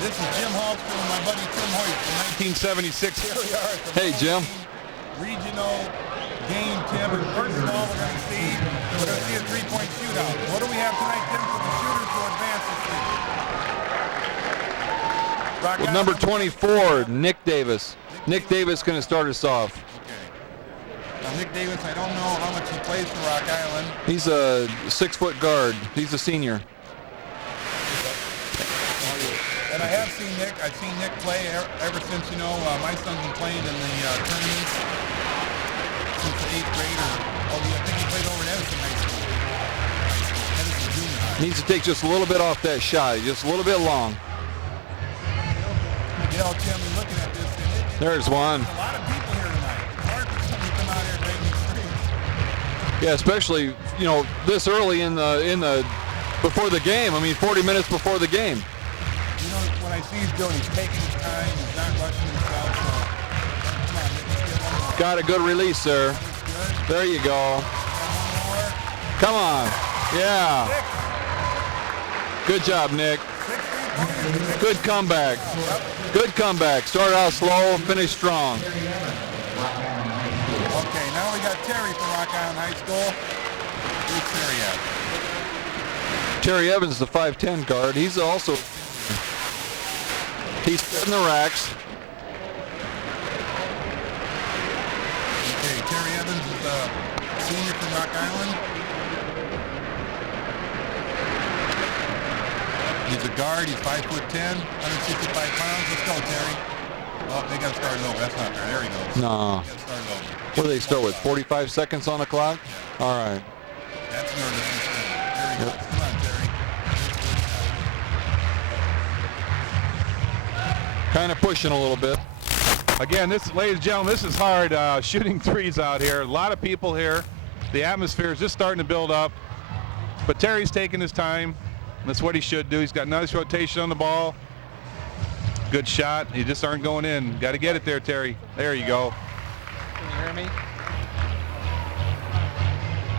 This is Jim Hallstrom and my buddy Tim Hoyt from 1976. Here we are at the Hey, Jim. Regional game, Tim. And first of all, we're going to see a three-point shootout. What do we have tonight, Tim, for the shooters to advance this week? With number 24, Nick Davis. Nick Davis going to start us off. Okay. Now, Nick Davis, I don't know how much he plays for Rock Island. He's a 6-foot guard. He's a senior. And I have seen Nick. I've seen Nick play ever since, my son's been playing in the tournaments since the 8th grade. I think he played over at Edison High School. Edison Junior High. Needs to take just a little bit off that shot. Just a little bit long. Tim, looking at this. There's one. There's a lot of people here tonight. It's hard for somebody to come out here and make these threes. Yeah, especially, this early in the before the game. I mean, 40 minutes before the game. What I see he's doing, he's taking his time, he's not rushing himself. So, come on, let's get one more. Got a good release there. There you go. Come on. Yeah. Good job, Nick. Good comeback. Good comeback. Started out slow, finished strong. Okay, now we got Terry from Rock Island High School. Who's Terry at? Terry Evans is the 5'10 guard. He's also... He's in the racks. Okay, Terry Evans is a senior from Rock Island. He's a guard. He's 5'10", 165 pounds. Let's go, Terry. Oh, they got to start it over. That's not fair. There he goes. No. They got to start it over. What do they start with? 45 seconds on the clock? Yeah. All right. That's nervousness. There he goes. Come on, Terry. Kind of pushing a little bit. Again, ladies and gentlemen, this is hard shooting threes out here. A lot of people here. The atmosphere is just starting to build up. But Terry's taking his time. That's what he should do. He's got nice rotation on the ball. Good shot. You just aren't going in. Got to get it there, Terry. There you go. Can you hear me?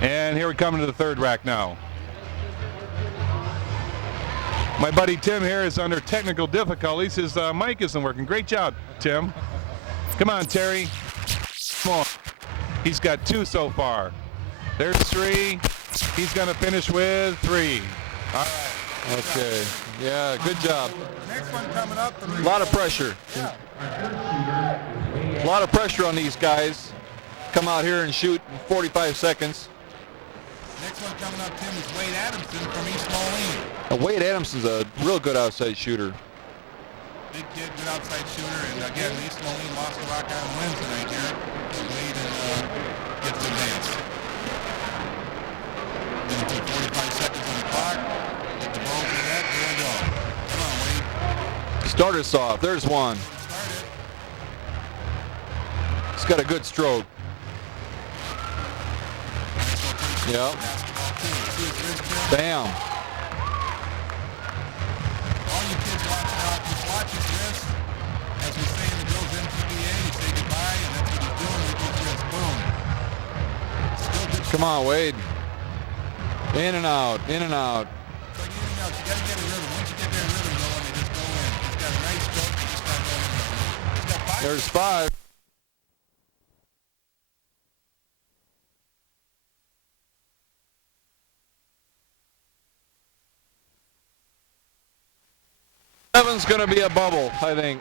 And here we come into the third rack now. My buddy Tim here is under technical difficulties. His mic isn't working. Great job, Tim. Come on, Terry. Come on. He's got 2 so far. There's 3. He's going to finish with 3. All right. Okay. Yeah, good job. Next one coming up. A lot of pressure. Yeah. A lot of pressure on these guys. Come out here and shoot in 45 seconds. Next one coming up, Tim, is Wade Adamson from East Moline. Wade Adamson's a real good outside shooter. Big kid, good outside shooter, and again, East Moline lost to Rock Island wins tonight here. Wade gets the advance. Then put 45 seconds on the clock. Get the ball to that. There we go. Come on, Wade. Start us off. There's one. Start it. He's got a good stroke. Yep. Bam. All you kids watching out, just watch his wrist. As we say in the girls' MTBA, you say goodbye, and that's what he's doing with his wrist. Boom. Still good. Come on, Wade. In and out, in and out. It's like anything else. You got to get a rhythm. Once you get their rhythm going, they just go in. He's got a nice stroke. They just got going in. He's got 5. There's 5. Seven's going to be a bubble, I think.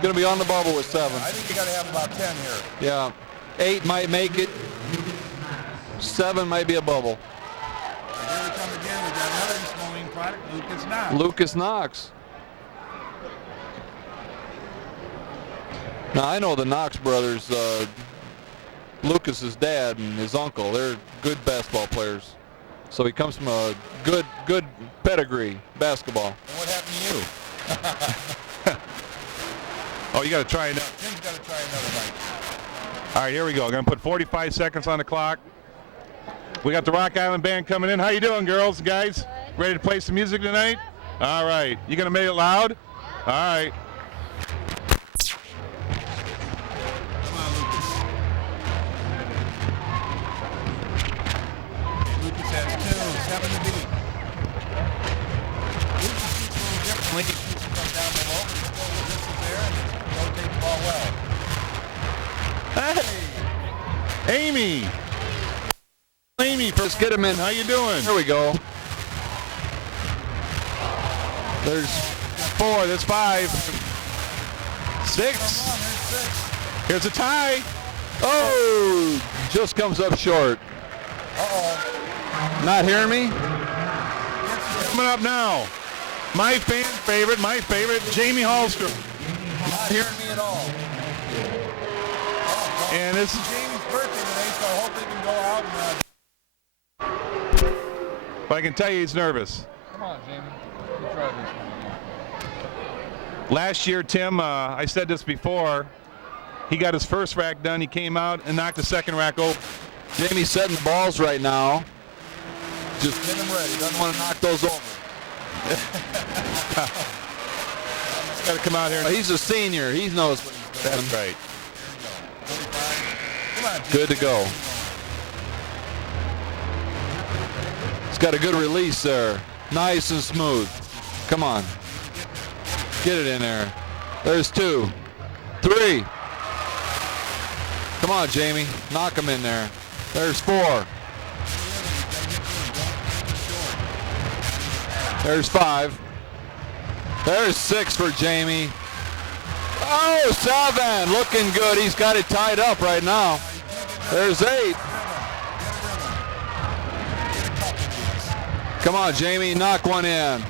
Going to be on the bubble with 7. I think you got to have about 10 here. Yeah. 8 might make it. 7 might be a bubble. And here we come again. We got another East Moline product, Lucas Knox. Lucas Knox. Now, I know the Knox brothers, Lucas's dad and his uncle. They're good basketball players. So he comes from a good pedigree basketball. And what happened to you? Oh, you got to try it. Tim's got to try another night. All right, here we go. Going to put 45 seconds on the clock. We got the Rock Island Band coming in. How you doing, girls, guys? Ready to play some music tonight? All right. You going to make it loud? All right. Come on, Lucas. Okay, Lucas has 2, 7 to beat. Lucas shoots a little differently. He shoots from down below, but still the distance there, and he rotates the ball well. Hey, Amy. Amy, Let's get him in. how you doing? There we go. There's 4, that's 5. 6. Come on, there's 6. Here's a tie. oh, just comes up short. Uh-oh. Not hearing me? Coming up now. My favorite, Jamie Hallstrom. Not hearing me at all. And this is Jamie's birthday today, so I hope they can go out and but I can tell you he's nervous. come on, Jamie. You try this one. Last year, Tim, I said this before, he got his first rack done. He came out and knocked the second rack open. Jamie's setting the balls right now. Just Get him ready. doesn't want to knock those over. Got to come out here. He's a senior. He knows what he's doing. That's right. 45. Come on, Jamie. Good to go. He's got a good release there. Nice and smooth. Come on. Get it in there. There's 2. 3. Come on, Jamie. Knock him in there. There's 4. There's 5. There's 6 for Jamie. Oh, 7. Looking good. He's got it tied up right now. There's 8. Come on, Jamie. Knock one in.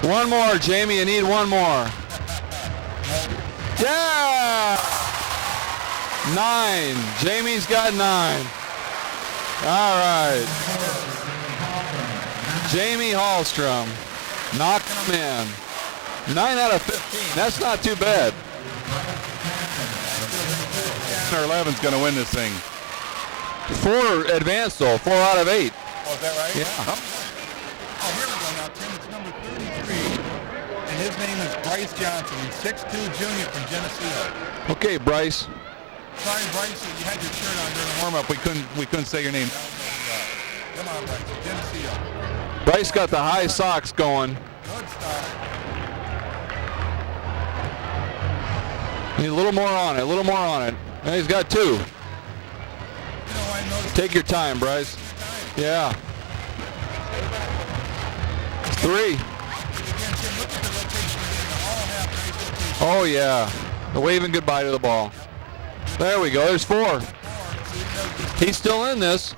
One more, Jamie. You need one more. Yeah! 9. Jamie's got 9. All right. Jamie Hallstrom knocking them in. 9 out of 15. That's not too bad. 10 or 11's going to win this thing. 4 advanced though. 4 out of 8. Oh, is that right? Yeah. Oh, here we go now, Tim. It's number 33. And his name is Bryce Johnson. He's 6'2 junior from Geneseo. Okay, Bryce. Sorry, Bryce, you had your shirt on during the Warm up, we couldn't say your name. Come on, Bryce. Geneseo. Bryce got the high socks going. Good start. Need a little more on it. A little more on it. And he's got 2. You know, I noticed Take your time, Bryce. Yeah. 3. again, Tim, look at the rotation again. They all have nice rotation. Oh, yeah. The waving goodbye to the ball. There we go. There's 4. He's still in this.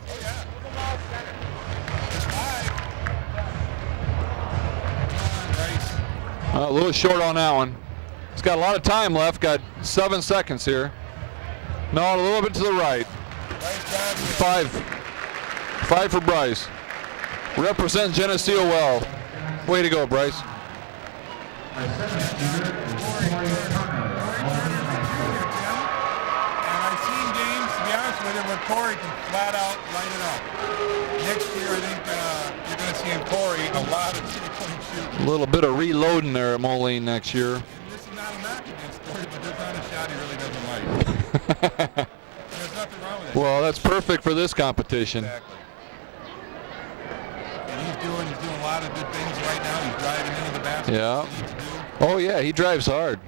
A little short on that one. He's got a lot of time left. Got 7 seconds here. No, a little bit to the right. 5. 5 for Bryce. Represent Geneseo well. Way to go, Bryce. And I've seen games, to be honest with you, where Corey can flat out light it up. Next year, I think you're going to see in Corey a lot of three-point shooting. A little bit of reloading there at Moline next year. And this is not a knock against Corey, but there's not a shot he really doesn't like. There's nothing wrong with it. Well, that's perfect for this competition. Exactly. And he's doing a lot of good things right now. He's driving into the basket. Yeah. He needs to do. Oh, yeah, he drives hard.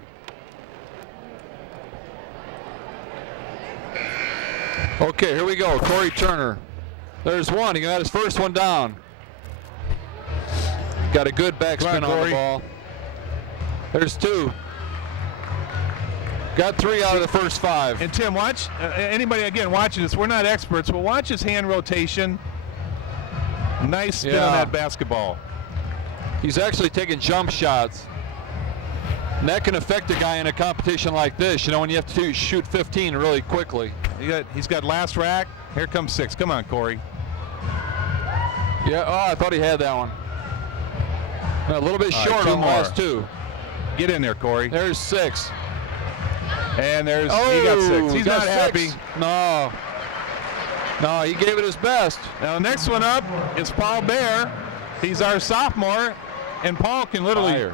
Okay, here we go. Corey Turner. There's 1. He got his first one down. Got a good backspin on the Corey. ball. There's 2. Got 3 out of the first 5. And Tim, watch, anybody again watching this, we're not experts, but watch his hand rotation. Nice spin on that basketball. He's actually taking jump shots. And that can affect a guy in a competition like this, you know, when you have to shoot 15 really quickly. He's got last rack. Here comes 6. Come on, Corey. Yeah, oh, I thought he had that one. A little bit short 2 on the more. last 2. Get in there, Corey. There's 6. And he got 6. He's got not happy. 6. No. No, he gave it his best. Now, next one up is Paul Beyer. He's our sophomore, and Paul can literally. Beyer.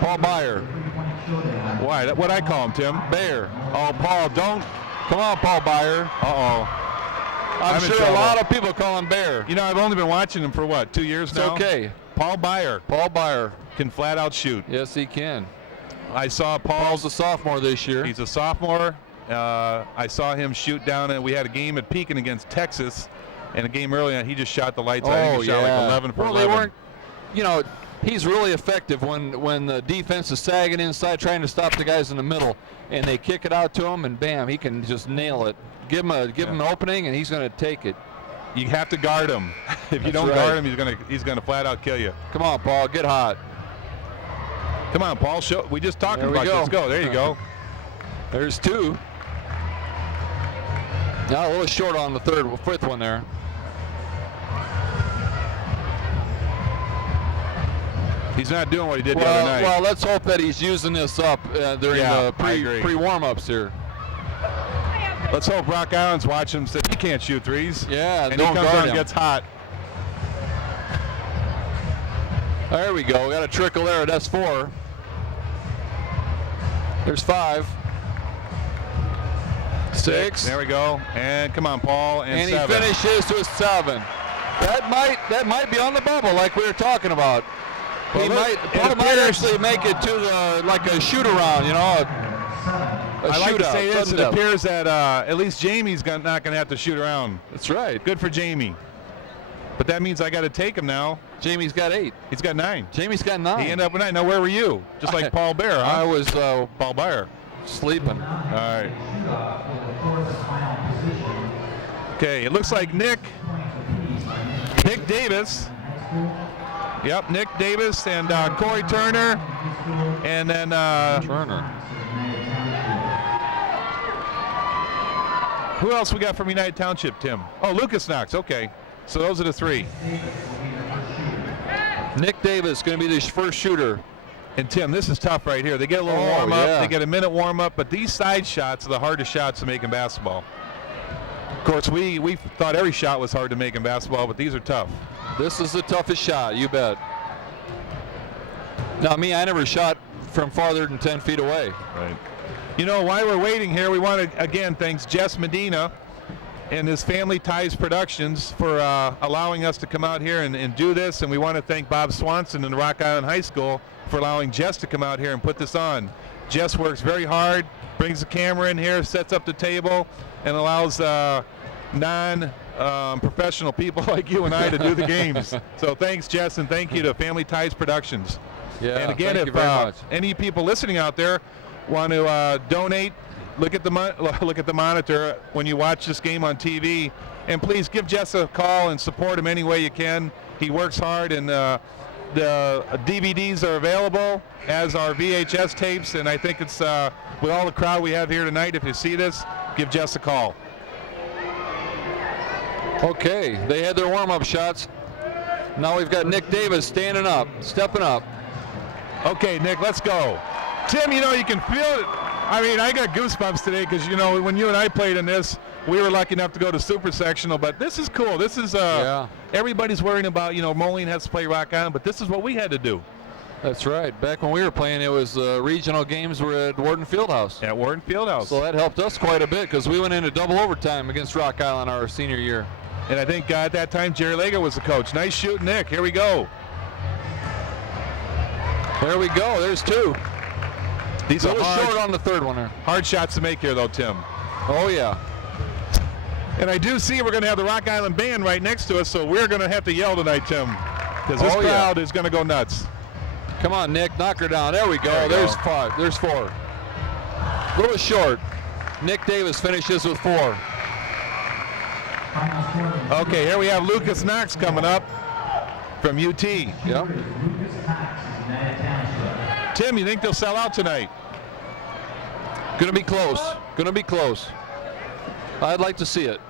Paul Beyer. Why? What I call him, Tim? Beyer. Oh, Paul, don't. Come on, Paul Beyer. Uh-oh. I'm in sure a trouble. lot of people call him Beyer. You know, I've only been watching him for what, 2 years It's now? okay. Paul Beyer. Paul Beyer Can flat out shoot. Yes, he can. I saw Paul's a sophomore this year. He's a sophomore. I saw him shoot down, and we had a game at Pekin against Texas, and a game earlier, he just shot the lights out. I think he shot like 11 for 11. They weren't, you know, he's really effective when the defense is sagging inside trying to stop the guys in the middle, and they kick it out to him, and bam, he can just nail it. Give him an opening, and he's going to take it. You have to guard him. If you don't guard him, he's gonna flat out kill you. Come on, Paul, get hot. Come on, Paul. We just talked about this. Let's go. There you go. There's 2. Now a little short on the fifth one there. He's not doing what he did the other night. Well, let's hope that he's using this up during the pre-warm-ups here. Let's hope Rock Island's watching him say he can't shoot threes. Yeah, and he comes on and gets hot. There we go. We got a trickle there. That's 4. There's 5. 6. There we go. And come on, Paul. And 7. He finishes to a 7. That might be on the bubble, like we were talking about. Paul might actually make it to like a shoot around, you know. I like to say this. It appears that at least Jamie's not going to have to shoot around. That's right. Good for Jamie. But that means I got to take him now. Jamie's got 8. He's got 9. Jamie's got 9. He ended up with 9. Now, where were you? Just like Paul Beyer, huh? I was Paul Beyer. sleeping. All right. Okay, it looks like Nick Davis. Yep, Nick Davis and Corey Turner. And then Turner. Who else we got from United Township, Tim? Oh, Lucas Knox. Okay. So those are the 3. Nick Davis going to be the first shooter. And Tim, this is tough right here. They get a little warm up. They get a minute warm up, but these side shots are the hardest shots to make in basketball. Of course, we thought every shot was hard to make in basketball, but these are tough. This is the toughest shot, you bet. Now, I never shot from farther than 10 feet away. Right. You know, while we're waiting here, we want to, again, thanks Jess Medina and his Family Ties Productions for allowing us to come out here and do this. And we want to thank Bob Swanson and Rock Island High School for allowing Jess to come out here and put this on. Jess works very hard, brings the camera in here, sets up the table, and allows non-professional people like you and I to do the games. So thanks, Jess, and thank you to Family Ties Productions. Yeah, and again, thank you very much. Any people listening out there want to donate, look at the monitor when you watch this game on TV, and please give Jess a call and support him any way you can. He works hard, and the DVDs are available, as are VHS tapes, and I think it's with all the crowd we have here tonight, if you see this, give Jess a call. Okay, they had their warm-up shots. Now we've got Nick Davis standing up, stepping up. Okay, Nick, let's go. Tim, you know, you can feel it. I got goosebumps today because, you know, when you and I played in this, we were lucky enough to go to Super Sectional, but this is cool. This is, everybody's worrying about, you know, Moline has to play Rock Island, but this is what we had to do. That's right. Back when we were playing, it was regional games were at Warden Fieldhouse. At Warden Fieldhouse. So that helped us quite a bit because we went into double overtime against Rock Island our senior year. And I think at that time, Jerry Lager was the coach. Nice shoot, Nick. Here we go. There we go. There's 2. These are short on the third one there. Hard shots to make here, though, Tim. Oh, yeah. And I do see we're going to have the Rock Island Band right next to us, so we're going to have to yell tonight, Tim, because this crowd is going to go nuts. Come on, Nick. Knock her down. There we go. There's 5. There's 4. A little short. Nick Davis finishes with 4. Okay, here we have Lucas Knox coming up from UT. Yep. Tim, you think they'll sell out tonight? Gonna be close. Gonna be close. I'd like to see it.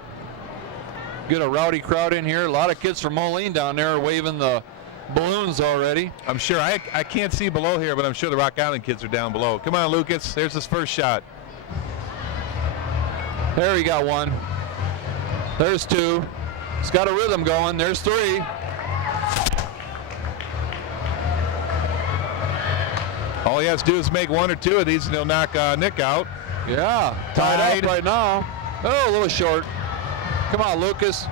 Get a rowdy crowd in here. A lot of kids from Moline down there waving the balloons already. I'm sure. I can't see below here, but I'm sure the Rock Island kids are down below. Come on, Lucas. There's his first shot. There he got 1. There's 2. He's got a rhythm going. There's 3. All he has to do is make 1 or 2 of these, and he'll knock Nick out. Yeah, tied up right now. Oh, a little short. Come on, Lucas.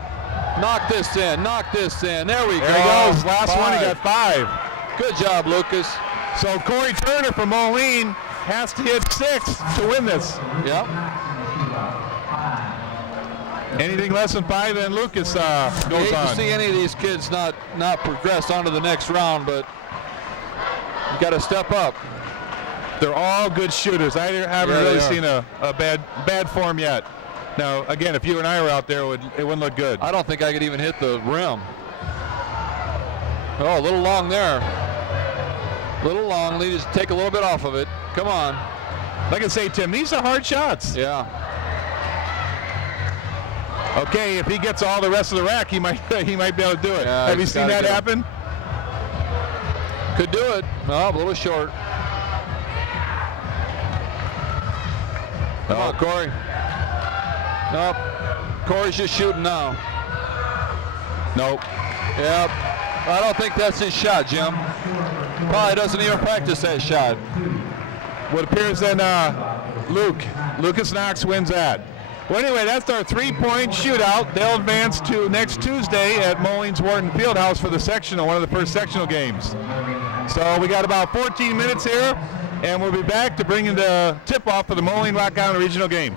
Knock this in. Knock this in. There we go. There he goes. Last 5. one, he got 5. Good job, Lucas. So Corey Turner from Moline has to hit 6 to win this. Yep. Anything less than 5, then Lucas You goes hate on. to see any of these kids not progress on to the next round, but you got to step up. They're all good shooters. I haven't really seen a bad form yet. Now, again, if you and I were out there, it wouldn't look good. I don't think I could even hit the rim. Oh, a little long there. A little long. Need to take a little bit off of it. Come on. Like I say, Tim, these are hard shots. Yeah. Okay, if he gets all the rest of the rack, he might be able to do it. Yeah, Have you seen that happen? Could do it. Oh, a little short. Come on, Corey. Nope. Corey's just shooting now. Nope. Yep. I don't think that's his shot, Jim. Probably doesn't even practice that shot. What appears then Lucas Knox wins that. Well, anyway, that's our 3-point shootout. They'll advance to next Tuesday at Moline's Wharton Fieldhouse for the sectional, one of the first sectional games. So we got about 14 minutes here, and we'll be back to bring in the tip-off for the Moline Rock Island regional game.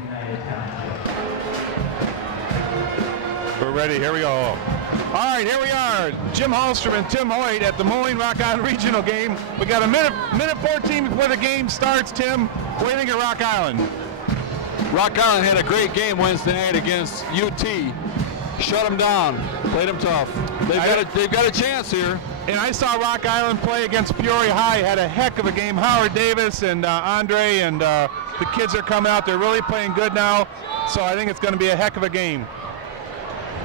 We're ready. Here we go. All right, here we are. Jim Hallstrom and Tim Hoyt at the Moline Rock Island regional game. We got a minute 14 before the game starts. Tim, what do you think of Rock Island? Rock Island had a great game Wednesday night against UT. Shut them down. Played them tough. They've got a chance here. And I saw Rock Island play against Peoria High. Had a heck of a game. Howard Davis and Andre and the kids are coming out. They're really playing good now. So I think it's going to be a heck of a game.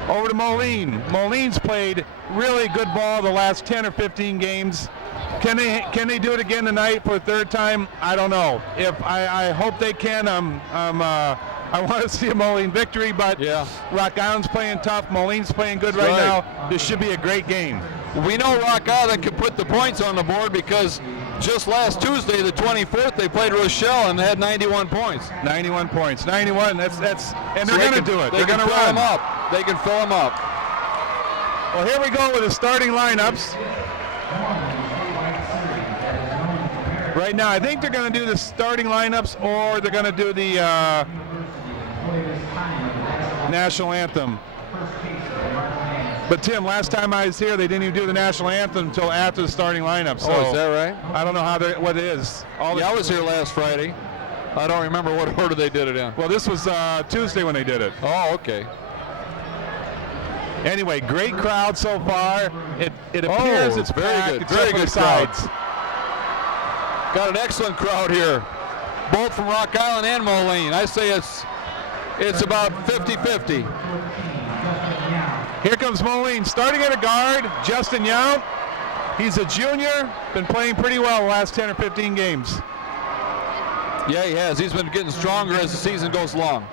Over to Moline. Moline's played really good ball the last 10 or 15 games. Can they do it again tonight for a third time? I don't know. If I hope they can. I want to see a Moline victory, but yeah. Rock Island's playing tough. Moline's playing good right now. This should be a great game. We know Rock Island can put the points on the board because just last Tuesday, the 24th, they played Rochelle and they had 91 points. 91 points. 91. That's and they're going to do it. They're going to fill run them up. They can fill them up. Well, here we go with the starting lineups. Right now, I think they're going to do the starting lineups, or they're going to do the national anthem. But Tim, last time I was here, they didn't even do the national anthem until after the starting lineup. So is that right? I don't know what it is. I was here last Friday. I don't remember what order they did it in. Well, this was Tuesday when they did it. Oh, okay. Anyway, great crowd so far. It appears it's very packed, good. except Very for good the sides. Got an excellent crowd here, both from Rock Island and Moline. I say it's about 50-50. Here comes Moline, starting at a guard, Justin Yount. He's a junior, been playing pretty well the last 10 or 15 games. Yeah, he has. He's been getting stronger as the season goes along.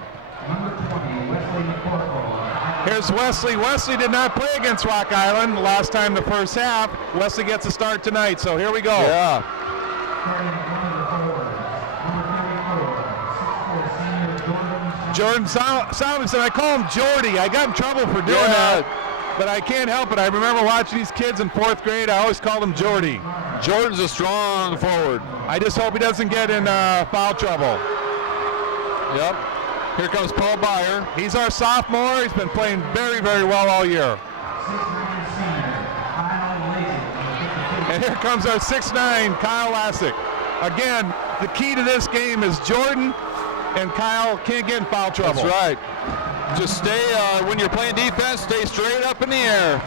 Here's Wesley. Wesley did not play against Rock Island last time the first half. Wesley gets a start tonight, so here we go. Yeah. Jordan Simonson, I call him Jordy. I got in trouble for doing that, but I can't help it. I remember watching these kids in 4th grade. I always called him Jordy. Jordan's a strong forward. I just hope he doesn't get in foul trouble. Yep. Here comes Paul Beyer. He's our sophomore. He's been playing very, very well all year. And here comes our 6'9", Kyle Lassick. Again, the key to this game is Jordan and Kyle can't get in foul trouble. That's right. Just stay, when you're playing defense, stay straight up in the air.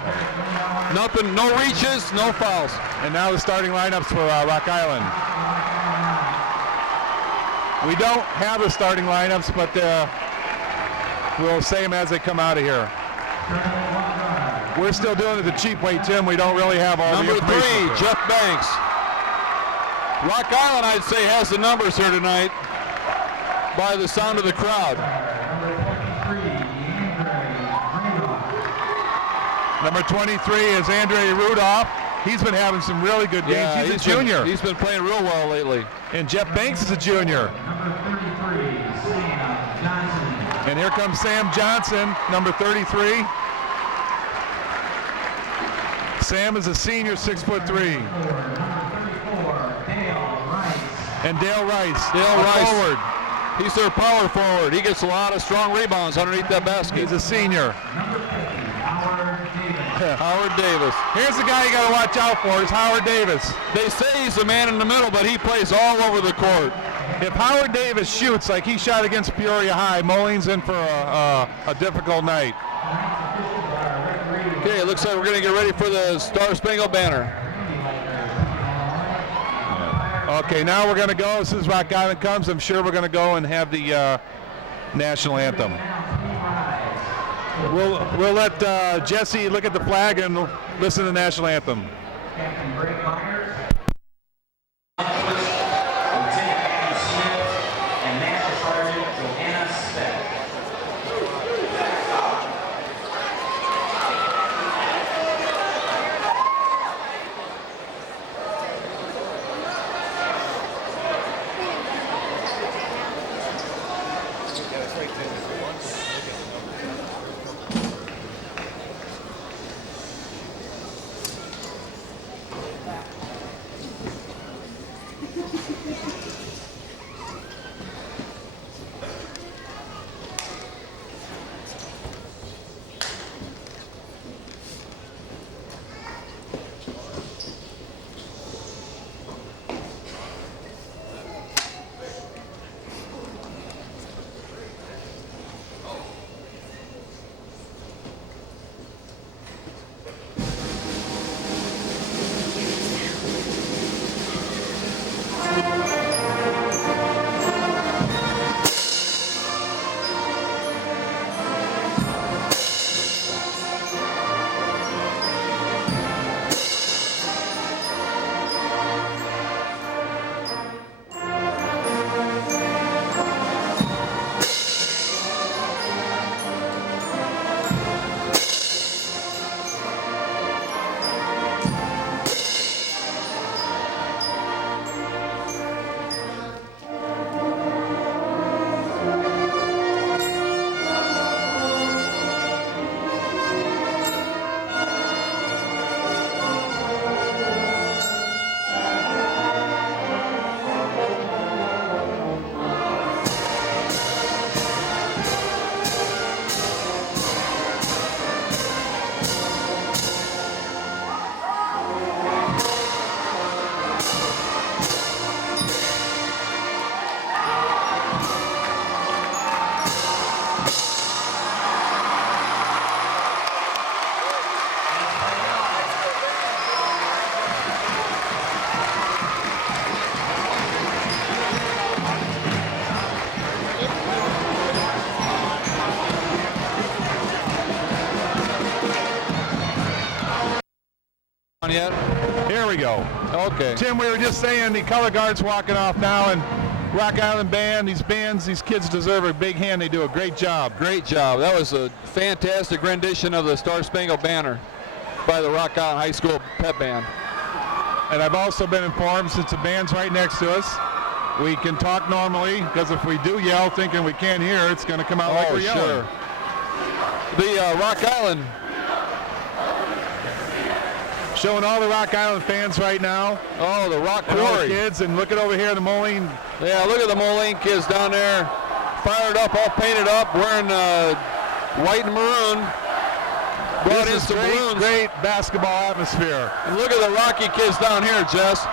Nothing, no reaches, no fouls. And now the starting lineups for Rock Island. We don't have the starting lineups, but we'll say them as they come out of here. We're still doing it the cheap way, Tim. We don't really have all Number the information. Number 3, Jeff Banks. Rock Island, I'd say, has the numbers here tonight by the sound of the crowd. Number 23 is Andre Rudolph. He's been having some really good games. Yeah, he's a junior. He's been playing real well lately. And Jeff Banks is a junior. And here comes Sam Johnson, number 33. Sam is a senior, 6'3". And Dale Rice. Forward. He's their power forward. He gets a lot of strong rebounds underneath that basket. He's a senior. Howard Davis. Here's the guy you got to watch out for, is Howard Davis. They say he's the man in the middle, but he plays all over the court. If Howard Davis shoots like he shot against Peoria High, Moline's in for a difficult night. Okay, it looks like we're going to get ready for the Star Spangled Banner. Okay, now we're going to go. As soon as Rock Island comes, I'm sure we're going to go and have the national anthem. We'll let Jesse look at the flag and listen to the national anthem. Yet? Here we go. Okay. Tim, we were just saying the color guard's walking off now, and Rock Island Band, these kids deserve a big hand. They do a great job. Great job. That was a fantastic rendition of the Star Spangled Banner by the Rock Island High School pep band. And I've also been informed, since the band's right next to us, we can talk normally, because if we do yell thinking we can't hear, it's going to come out like we're yelling. Sure. The Rock Island. Showing all the Rock Island fans right now. Oh, the Rock and all the Quarry. kids, and look at over here, the Moline. Yeah, look at the Moline kids down there, fired up, all painted up, wearing white and maroon. Brought in some balloons. Great basketball atmosphere. And look at the Rocky kids down here, Jess.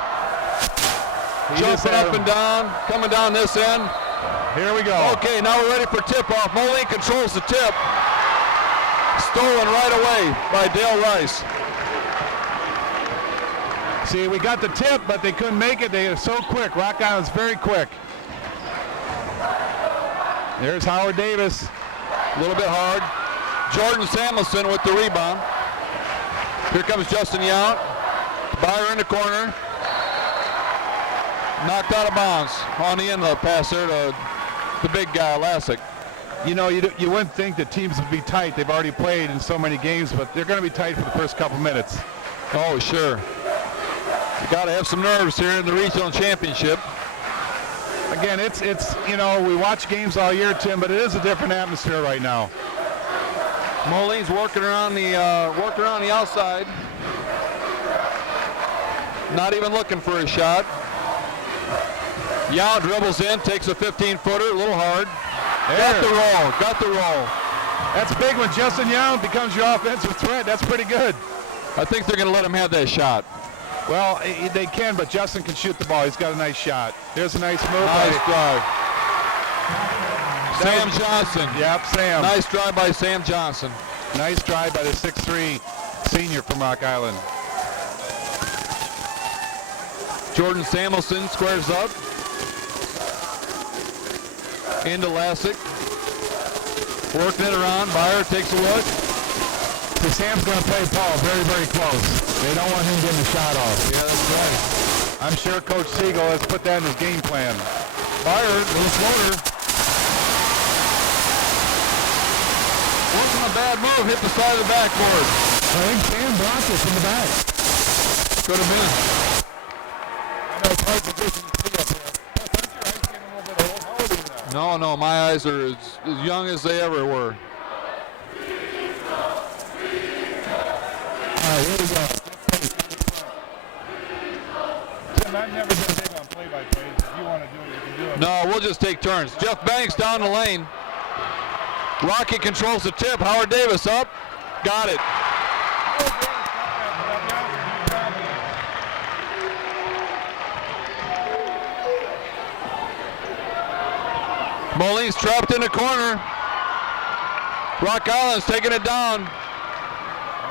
Jumping up and down, coming down this end. Here we go. Okay, now we're ready for tip-off. Moline controls the tip. Stolen right away by Dale Rice. See, we got the tip, but they couldn't make it. They are so quick. Rock Island's very quick. There's Howard Davis. A little bit hard. Jordan Samuelson with the rebound. Here comes Justin Yount. Beyer in the corner. Knocked out of bounds on the end of the pass there to the big guy, Lassick. You know, you wouldn't think that teams would be tight. They've already played in so many games, but they're going to be tight for the first couple minutes. Oh, sure. You got to have some nerves here in the regional championship. Again, it's you know, we watch games all year, Tim, but it is a different atmosphere right now. Moline's working around the outside. Not even looking for a shot. Yount dribbles in, takes a 15-footer, a little hard. Got the roll. That's big when Justin Yount becomes your offensive threat. That's pretty good. I think they're going to let him have that shot. Well, they can, but Justin can shoot the ball. He's got a nice shot. There's a nice move. Nice drive. Sam Johnson. Yep, Sam. Nice drive by Sam Johnson. Nice drive by the 6'3" senior from Rock Island. Jordan Samuelson squares up. Into Lassick. Working it around. Beyer takes a look. So Sam's going to play Paul very, very close. They don't want him getting a shot off. Yeah, that's right. I'm sure Coach Siegel has put that in his game plan. Beyer, little floater. Wasn't a bad move. Hit the side of the backboard. I think Sam blocked it from the back. Could have been. I know it's hard to vision to see up there. Plus, aren't your eyes getting a little bit old? How old are you now? No, my eyes are as young as they ever were. All right, here we go. Tim, I've never been big on play-by-plays. If you want to do it, you can do it. No, we'll just take turns. Jeff Banks down the lane. Rocky controls the tip. Howard Davis up. Got it. Moline's trapped in the corner. Rock Island's taking it down.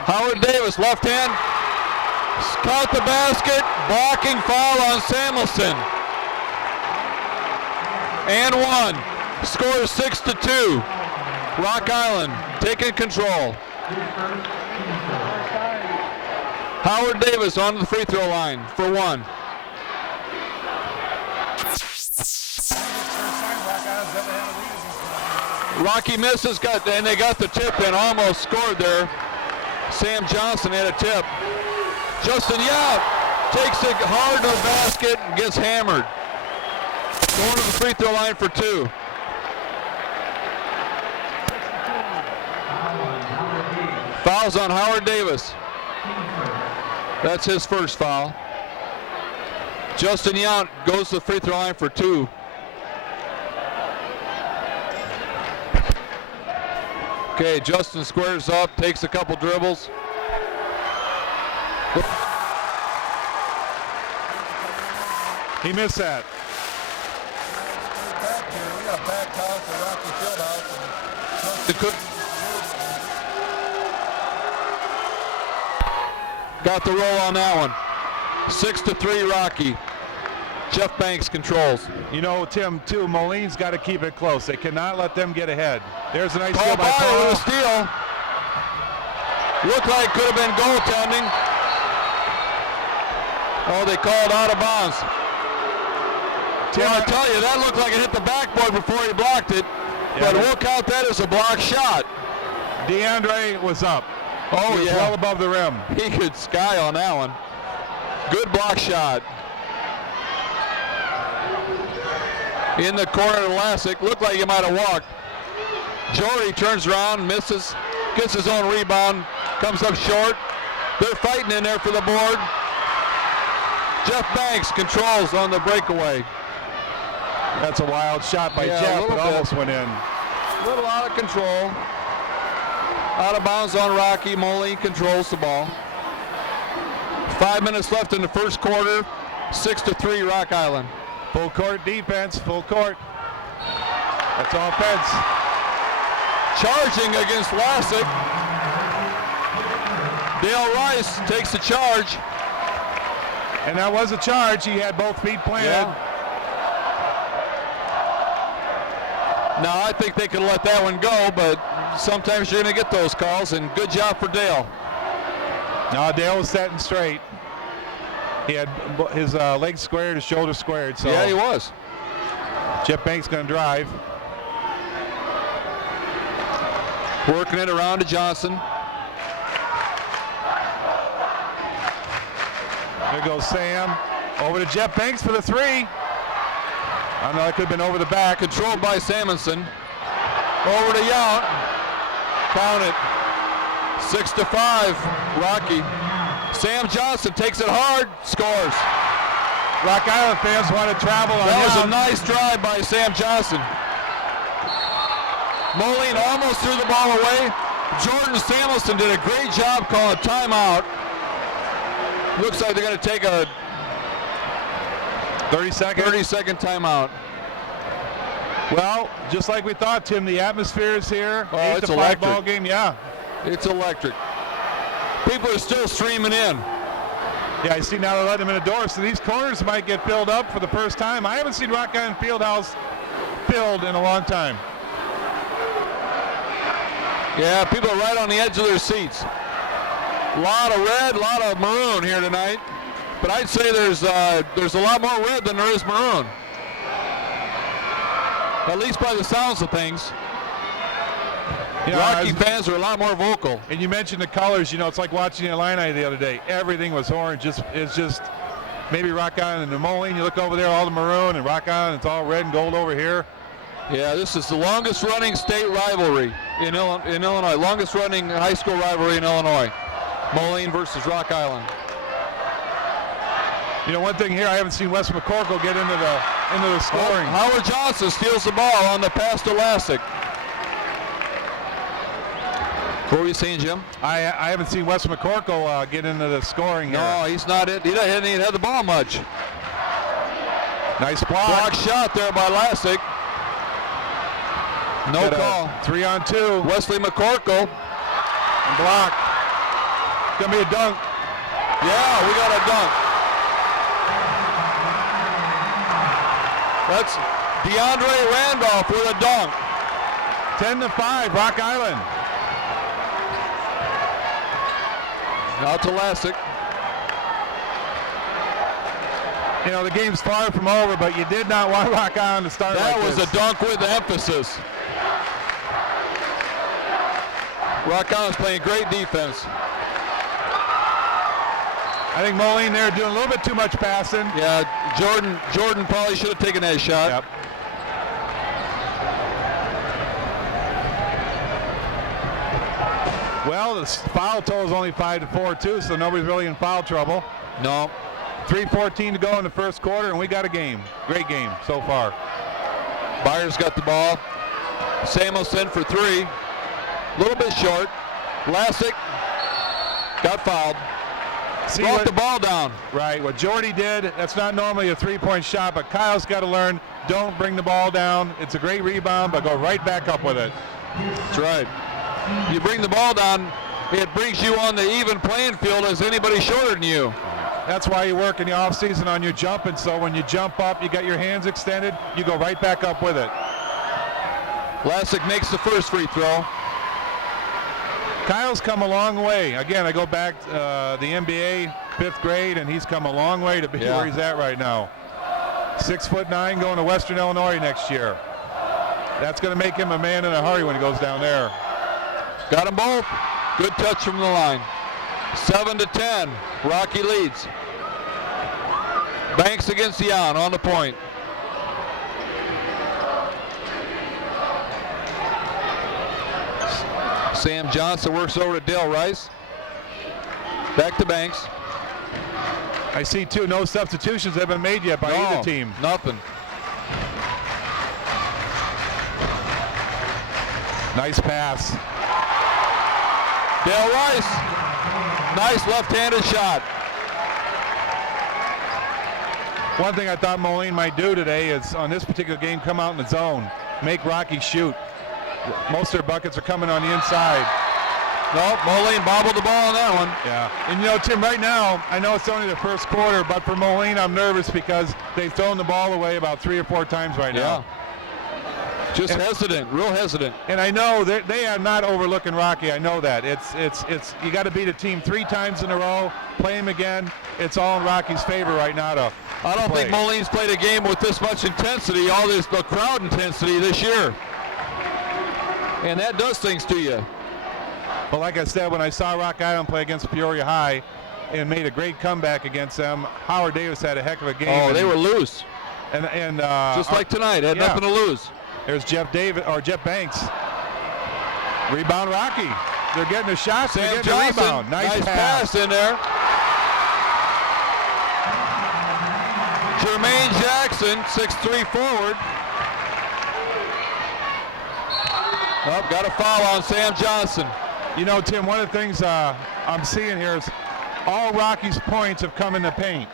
Howard Davis, left hand. Caught the basket. Blocking foul on Samuelson. And one. Score is 6-2. Rock Island taking control. Howard Davis on the free throw line for one. Rocky misses, and they got the tip in, almost scored there. Sam Johnson had a tip. Justin Yount takes it hard to the basket and gets hammered. Going to the free throw line for two. Fouls on Howard Davis. That's his first foul. Justin Yount goes to the free throw line for two. Okay, Justin squares up, takes a couple dribbles. He missed that. We got a packed house at Rocky Fieldhouse. Got the roll on that one. 6-3 Rocky. Jeff Banks controls. You know, Tim, too, Moline's got to keep it close. They cannot let them get ahead. There's a nice Paul steal by Beyer Paul. with a steal. Looked like could have been goaltending. Oh, they called out of bounds. Tim, Well, I tell you, that looked like it hit the backboard before he blocked it. But we'll count that as a blocked shot. DeAndre was up. Oh, He was yeah. well above the rim. He could sky on that one. Good block shot. In the corner of Lassick. Looked like he might have walked. Jory turns around, misses, gets his own rebound, comes up short. They're fighting in there for the board. Jeff Banks controls on the breakaway. That's a wild shot by Yeah, a Jeff. little It bit. almost went in. A little out of control. Out of bounds on Rocky. Moline controls the ball. 5 minutes left in the first quarter. 6-3 Rock Island. Full court defense, full court. That's offense. Charging against Lassick. Dale Rice takes the charge. And that was a charge. He had both feet planted. Yeah. Now I think they could let that one go, but sometimes you're going to get those calls, and good job for Dale. No, Dale was setting straight. He had his legs squared, his shoulders squared. So Yeah, he was. Jeff Banks going to drive. Working it around to Johnson. There goes Sam. Over to Jeff Banks for the three. I know that could have been over the back. Controlled by Samuelson. Over to Yount. Count it. 6-5, Rocky. Sam Johnson takes it hard, scores. Rock Island fans want to travel on That was down. a nice drive by Sam Johnson. Moline almost threw the ball away. Jordan Samuelson did a great job calling timeout. Looks like they're going to take a 30-second timeout. Well, just like we thought, Tim, the atmosphere is here. Oh, 8 it's to 5 electric. ball game, yeah. It's electric. People are still streaming in. Yeah, I see now they're letting them in the door, so these corners might get filled up for the first time. I haven't seen Rock Island Fieldhouse filled in a long time. Yeah, people are right on the edge of their seats. A lot of red, a lot of maroon here tonight. But I'd say there's a lot more red than there is maroon. At least by the sounds of things. You know, Rocky fans are a lot more vocal. And you mentioned the colors. You know, it's like watching the Illini the other day. Everything was orange. It's just maybe Rock Island and Moline. You look over there, all the maroon, and Rock Island, it's all red and gold over here. Yeah, this is the longest running state rivalry in Illinois. Longest running high school rivalry in Illinois. Moline versus Rock Island. You know, one thing here, I haven't seen Wes McCorkle get into the scoring. Howard Johnson steals the ball on the pass to Lassick. What were you saying, Jim? I haven't seen Wes McCorkle get into the scoring here. No, he's not it. He hasn't even had the ball much. Nice block. Block shot there by Lassick. No Got a call. 3-on-2. Wesley McCorkle. Block. Gonna be a dunk. Yeah, we got a dunk. That's DeAndre Randolph with a dunk. 10-5, Rock Island. Out to Lassick. You know, the game's far from over, but you did not want Rock Island to start That like was this. a dunk with emphasis. Rock Island's playing great defense. I think Moline there doing a little bit too much passing. Yeah, Jordan probably should have taken that shot. Yep. Well, the foul total is only 5-4 too, so nobody's really in foul trouble. No. 3:14 to go in the first quarter, and we got a game. Great game so far. Beyer's got the ball. Samuelson for three. A little bit short. Lassick got fouled. See Brought what- the ball down. Right, what Jordy did, that's not normally a three-point shot, but Kyle's got to learn, don't bring the ball down. It's a great rebound, but go right back up with it. That's right. You bring the ball down, it brings you on the even playing field as anybody shorter than you. That's why you work in the offseason on your jumping, so when you jump up, you got your hands extended, you go right back up with it. Lassick makes the first free throw. Kyle's come a long way. Again, I go back to the NBA, 5th grade, and he's come a long way to be where he's at right now. 6'9", going to Western Illinois next year. That's going to make him a man in a hurry when he goes down there. Got them both. Good touch from the line. 7-10. Rocky leads. Banks against Jan on the point. Sam Johnson works over to Dale Rice. Back to Banks. I see, too, no substitutions have been made yet by either team. Nothing. Nice pass. Dale Rice. Nice left-handed shot. One thing I thought Moline might do today is, on this particular game, come out in the zone. Make Rocky shoot. Most of their buckets are coming on the inside. Nope, Moline bobbled the ball on that one. Yeah. And, you know, Tim, right now, I know it's only the first quarter, but for Moline, I'm nervous because they've thrown the ball away about 3 or 4 times right now. Just hesitant, real hesitant. And I know they are not overlooking Rocky. I know that. It's you got to beat a team 3 times in a row, play him again. It's all in Rocky's favor right now to I don't play. think Moline's played a game with this much intensity, the crowd intensity this year. And that does things to you. Well, like I said, when I saw Rock Island play against Peoria High and made a great comeback against them, Howard Davis had a heck of a game. Oh, they were loose. And just like tonight, had nothing to lose. There's Jeff Banks. Rebound Rocky. They're getting a shot. Sam They're getting Johnson, a rebound. nice pass in there. Jermaine Jackson, 6'3" forward. Oh, got a foul on Sam Johnson. You know, Tim, one of the things I'm seeing here is all Rocky's points have come in the paint.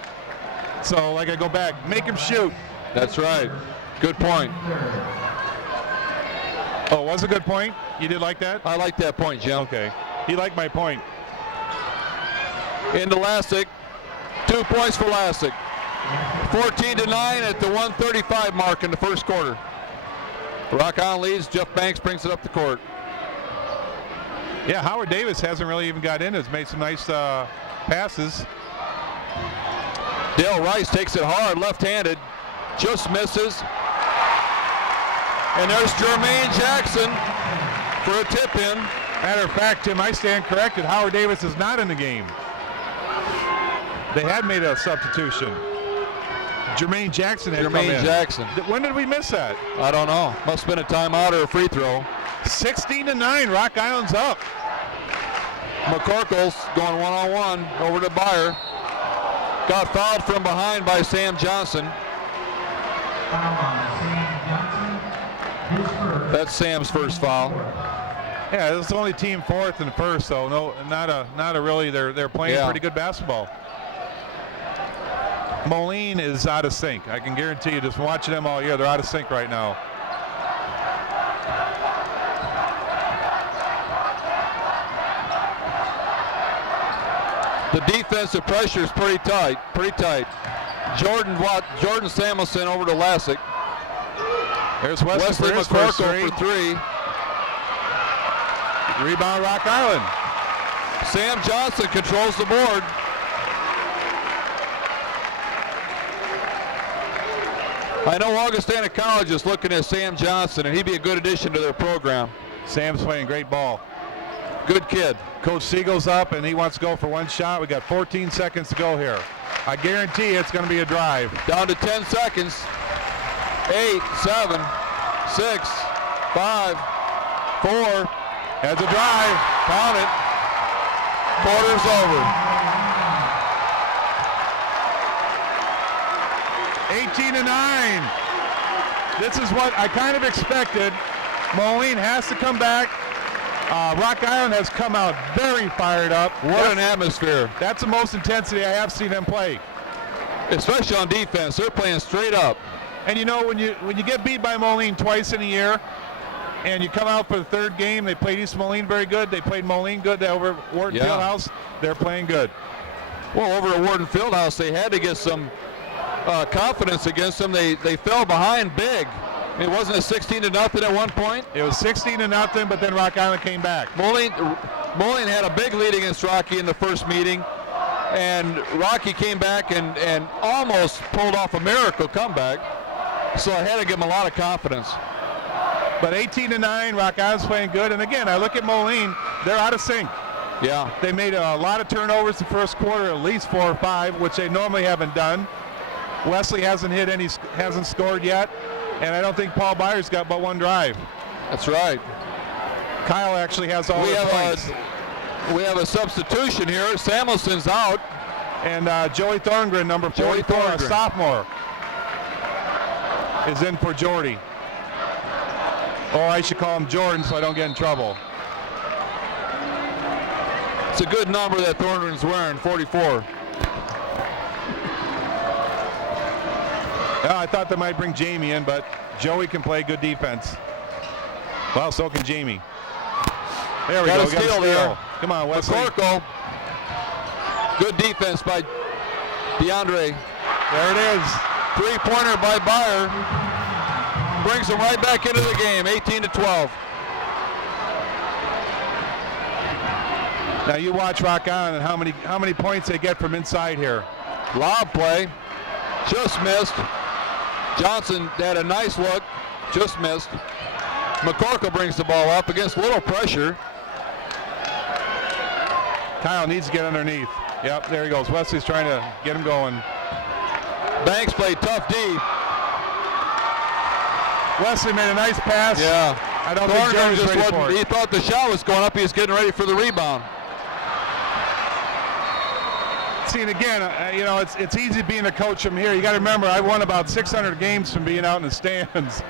So, like, I go back, make him shoot. That's right. Good point. Oh, was a good point? You did like that? I like that point, Jim. Okay. He liked my point. Into Lassick. 2 points for Lassick. 14-9 at the 1:35 mark in the first quarter. Rock Island leads. Jeff Banks brings it up the court. Yeah, Howard Davis hasn't really even got in. Has made some nice passes. Dale Rice takes it hard, left-handed. Just misses. And there's Jermaine Jackson for a tip-in. Matter of fact, Tim, I stand corrected. Howard Davis is not in the game. They had made a substitution. Jermaine Jackson had come in. Jermaine Jackson. When did we miss that? I don't know. Must have been a timeout or a free throw. 16-9, Rock Island's up. McCorkle's going one-on-one over to Beyer. Got fouled from behind by Sam Johnson. That's Sam's first foul. Yeah, it's only team fourth and first, so no, not a really. They're playing pretty good basketball. Moline is out of sync. I can guarantee you, just watching them all year, they're out of sync right now. The defensive pressure is pretty tight. Jordan Samuelson over to Lassick. There's Wesley McCorkle for three. Rebound, Rock Island. Sam Johnson controls the board. I know Augustana College is looking at Sam Johnson, and he'd be a good addition to their program. Sam's playing great ball. Good kid. Coach Siegel's up, and he wants to go for one shot. We got 14 seconds to go here. I guarantee it's going to be a drive. Down to 10 seconds. 8, 7, 6, 5, 4. Has a drive. Count it. Quarter's over. 18-9. This is what I kind of expected. Moline has to come back. Rock Island has come out very fired up. What an atmosphere. That's the most intensity I have seen them play. Especially on defense. They're playing straight up. And you know, when you get beat by Moline twice in a year, and you come out for the third game, they played East Moline very good. They played Moline good over at Wharton Fieldhouse. They're playing good. Well, over at Wharton Fieldhouse, they had to get some confidence against them. They fell behind big. It wasn't a 16-0 at one point. It was 16-0, but then Rock Island came back. Moline had a big lead against Rocky in the first meeting, and Rocky came back and almost pulled off a miracle comeback. So I had to give him a lot of confidence. But 18-9, Rock Island's playing good. And again, I look at Moline, they're out of sync. Yeah. They made a lot of turnovers the first quarter, at least 4 or 5, which they normally haven't done. Wesley hasn't scored yet. And I don't think Paul Beyer's got but one drive. That's right. Kyle actually has all the points. We have a substitution here. Samuelson's out. And Joey Thorngren, number 44, a sophomore, is in for Jordy. Or I should call him Jordan so I don't get in trouble. It's a good number that Thorngren's wearing, 44. I thought they might bring Jamie in, but Joey can play good defense. Well, so can Jamie. There we go. Got a steal there. Come on, Wesley. McCorkle. Good defense by DeAndre. There it is. Three-pointer by Beyer. Brings them right back into the game, 18-12. Now you watch Rock Island and how many points they get from inside here. Lob play. Just missed. Johnson had a nice look. Just missed. McCorkle brings the ball up against a little pressure. Kyle needs to get underneath. Yep, there he goes. Wesley's trying to get him going. Banks played tough D. Wesley made a nice pass. Yeah. I don't think Joey's ready for it. He thought the shot was going up. He was getting ready for the rebound. See, and again, it's easy being a coach from here. You got to remember, I won about 600 games from being out in the stands.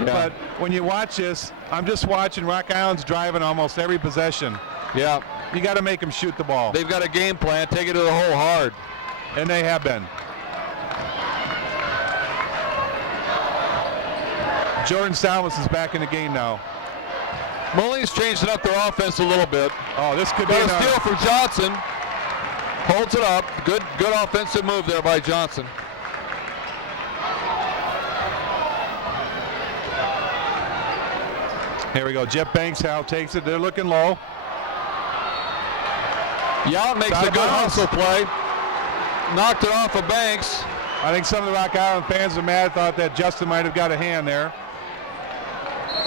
Yeah. But when you watch this, I'm just watching Rock Island's driving almost every possession. Yeah. You got to make them shoot the ball. They've got a game plan. Take it to the hole hard. And they have been. Jordan Salmas is back in the game now. Moline's changing up their offense a little bit. Oh, this could be But a steal for Johnson. Holds it up. Good offensive move there by Johnson. Here we go. Jeff Banks now takes it. They're looking low. Yount makes a good hustle play. Knocked it off of Banks. I think some of the Rock Island fans are mad, thought that Justin might have got a hand there.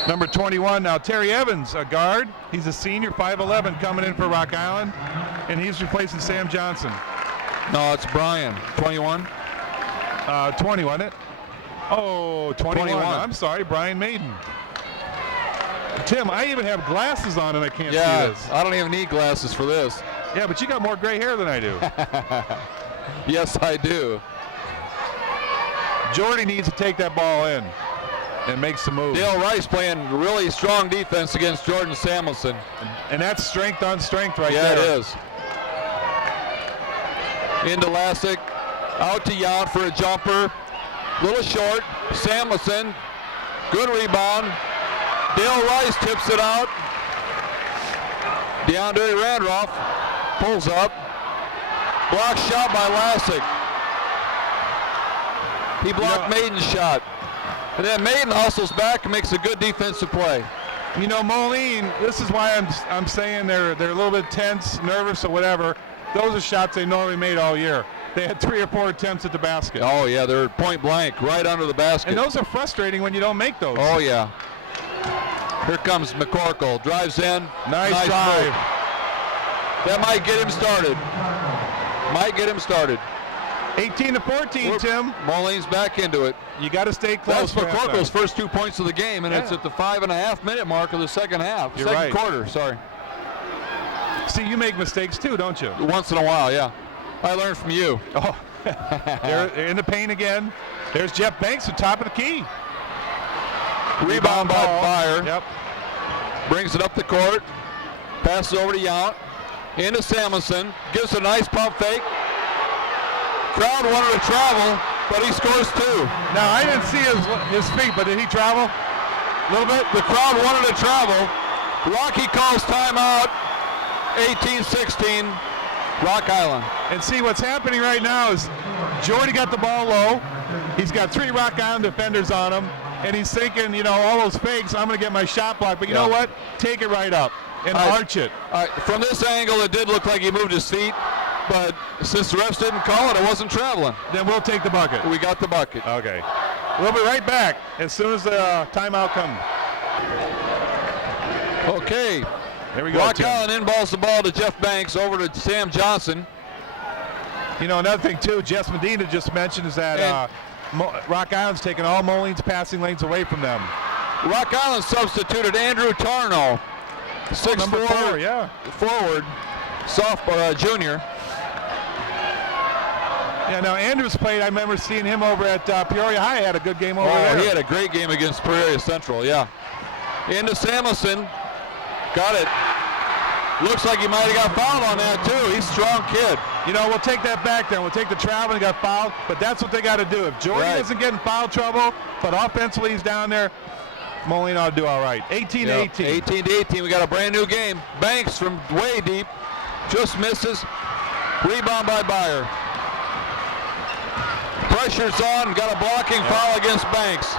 Number 21 now, Terry Evans, a guard. He's a senior, 5'11", coming in for Rock Island, and he's replacing Sam Johnson. No, it's Brian, 21. 20, wasn't it? Oh, 21. 21. I'm sorry, Brian Maiden. Tim, I even have glasses on and I can't see Yeah, this. I don't even need glasses for this. Yeah, but you got more gray hair than I do. Yes, I do. Jordy needs to take that ball in and make some moves. Dale Rice playing really strong defense against Jordan Samuelson. And that's strength on strength right Yeah, there. it is. Into Lassick. Out to Yount for a jumper. Little short. Samuelson. Good rebound. Dale Rice tips it out. DeAndre Randolph pulls up. Block shot by Lassick. He blocked Maiden's shot. And then Maiden hustles back and makes a good defensive play. You know, Moline, this is why I'm saying they're a little bit tense, nervous, or whatever. Those are shots they normally made all year. They had 3 or 4 attempts at the basket. Oh, yeah, they're point blank, right under the basket. And those are frustrating when you don't make those. Oh, yeah. Here comes McCorkle. Drives in. Nice drive. Move. That might get him started. 18-14, Tim. Moline's back into it. You got to stay close. That's McCorkle's first 2 points of the game, and it's at the 5.5-minute mark of the second half. You're second right. quarter, sorry. See, you make mistakes too, don't you? Once in a while, yeah. I learned from you. Oh, they're in the paint again. There's Jeff Banks at top of the key. Rebound by Beyer. Yep. Brings it up the court. Passes over to Yount. Into Samuelson. Gives a nice pump fake. Crowd wanted to travel, but he scores 2. Now, I didn't see his feet, but did he travel? A little bit. The crowd wanted to travel. Rocky calls timeout. 18-16, Rock Island. And see, what's happening right now is Jordy got the ball low. He's got 3 Rock Island defenders on him, and he's thinking, you know, all those fakes, I'm going to get my shot blocked. But you know what? Take it right up and arch it. From this angle, it did look like he moved his feet, but since the refs didn't call it, it wasn't traveling. Then we'll take the bucket. We got the bucket. Okay. We'll be right back as soon as the timeout comes. Okay. There we go. Rock Tim. Island inballs the ball to Jeff Banks over to Sam Johnson. You know, another thing, too, Jess Medina just mentioned is that Rock Island's taking all Moline's passing lanes away from them. Rock Island substituted Andrew Tarno, 6'4", number 4, yeah. forward, sophomore, junior. Yeah, now Andrews played, I remember seeing him over at Peoria High. Had a good game over there. He had a great game against Peoria Central, yeah. Into Samuelson. Got it. Looks like he might have got fouled on that, too. He's a strong kid. You know, we'll take that back then. We'll take the travel and got fouled, but that's what they got to do. If Jordy isn't getting foul trouble, but offensively he's down there, Moline ought to do all right. 18-18. 18-18. We got a brand new game. Banks from way deep. Just misses. Rebound by Beyer. Pressure's on. Got a blocking foul against Banks.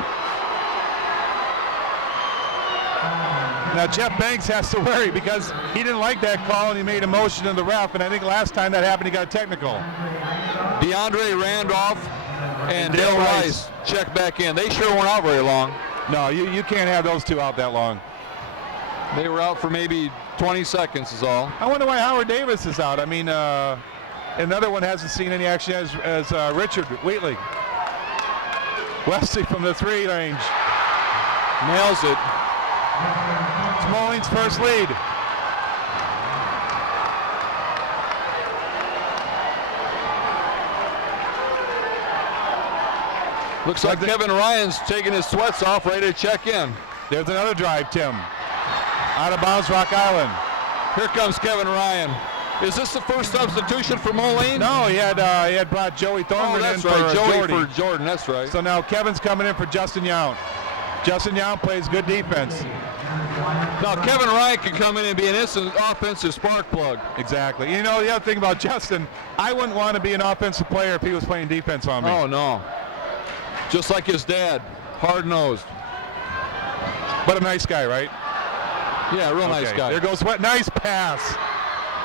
Now Jeff Banks has to worry because he didn't like that call and he made a motion to the ref, and I think last time that happened he got a technical. DeAndre Randolph and Dale Rice check back in. They sure weren't out very long. No, you can't have those two out that long. They were out for maybe 20 seconds is all. I wonder why Howard Davis is out. I mean, another one hasn't seen any action as Richard Wheatley. Wesley from the 3 range. Nails it. It's Moline's first lead. Looks like Kevin Ryan's taking his sweats off, ready to check in. There's another drive, Tim. Out of bounds, Rock Island. Here comes Kevin Ryan. Is this the first substitution for Moline? No, he had brought Joey Thornton in that's right. Joey Jordy. for Jordan. That's right. So now Kevin's coming in for Justin Yount. Justin Yount plays good defense. Now Kevin Ryan can come in and be an instant offensive spark plug. Exactly. You know, the other thing about Justin, I wouldn't want to be an offensive player if he was playing defense on me. Oh, no. Just like his dad, hard-nosed. But a nice guy, right? Yeah, real nice guy. There goes what nice pass.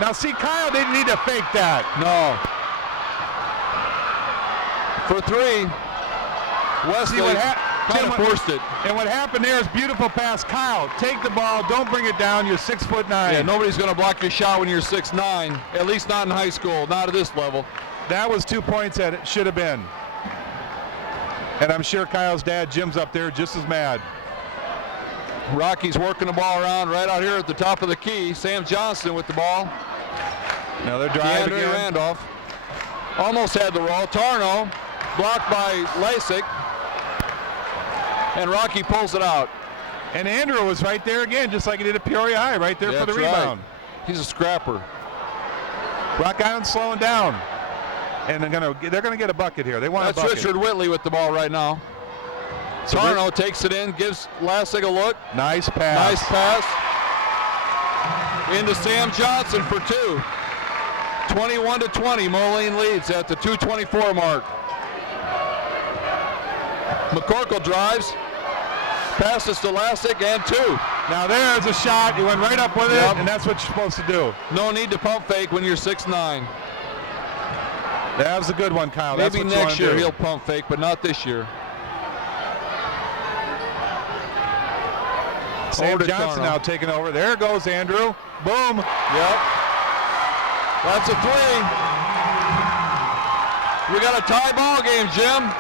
Now see, Kyle didn't need to fake that. No. For 3, Wesley kind of forced it. And what happened there is beautiful pass. Kyle, take the ball, don't bring it down. You're 6'9". Yeah, nobody's going to block your shot when you're 6'9", at least not in high school, not at this level. That was 2 points that it should have been. And I'm sure Kyle's dad, Jim's up there just as mad. Rocky's working the ball around right out here at the top of the key. Sam Johnson with the ball. Another drive DeAndre again. Randolph almost had the roll. Tarno blocked by Lasik. And Rocky pulls it out. And Andrew was right there again, just like he did at Peoria High, right there for the rebound. Right. He's a scrapper. Rock Island slowing down. And they're gonna get a bucket here. They want a bucket. That's Richard Whitley with the ball right now. So Tarno takes it in, gives Lasik a look. Nice pass. Nice pass. Into Sam Johnson for 2. 21-20, Moline leads at the 2:24 mark. McCorkle drives, passes to Lasik, and 2. Now there's a shot. You went right up with it, and that's what you're supposed to do. No need to pump fake when you're 6'9". That was a good one, Kyle. Maybe that's what next year do. he'll pump fake, but not this year. Sam Johnson now taking over. There goes Andrew. Boom. Yep. That's a 3. We got a tie ball game, Jim.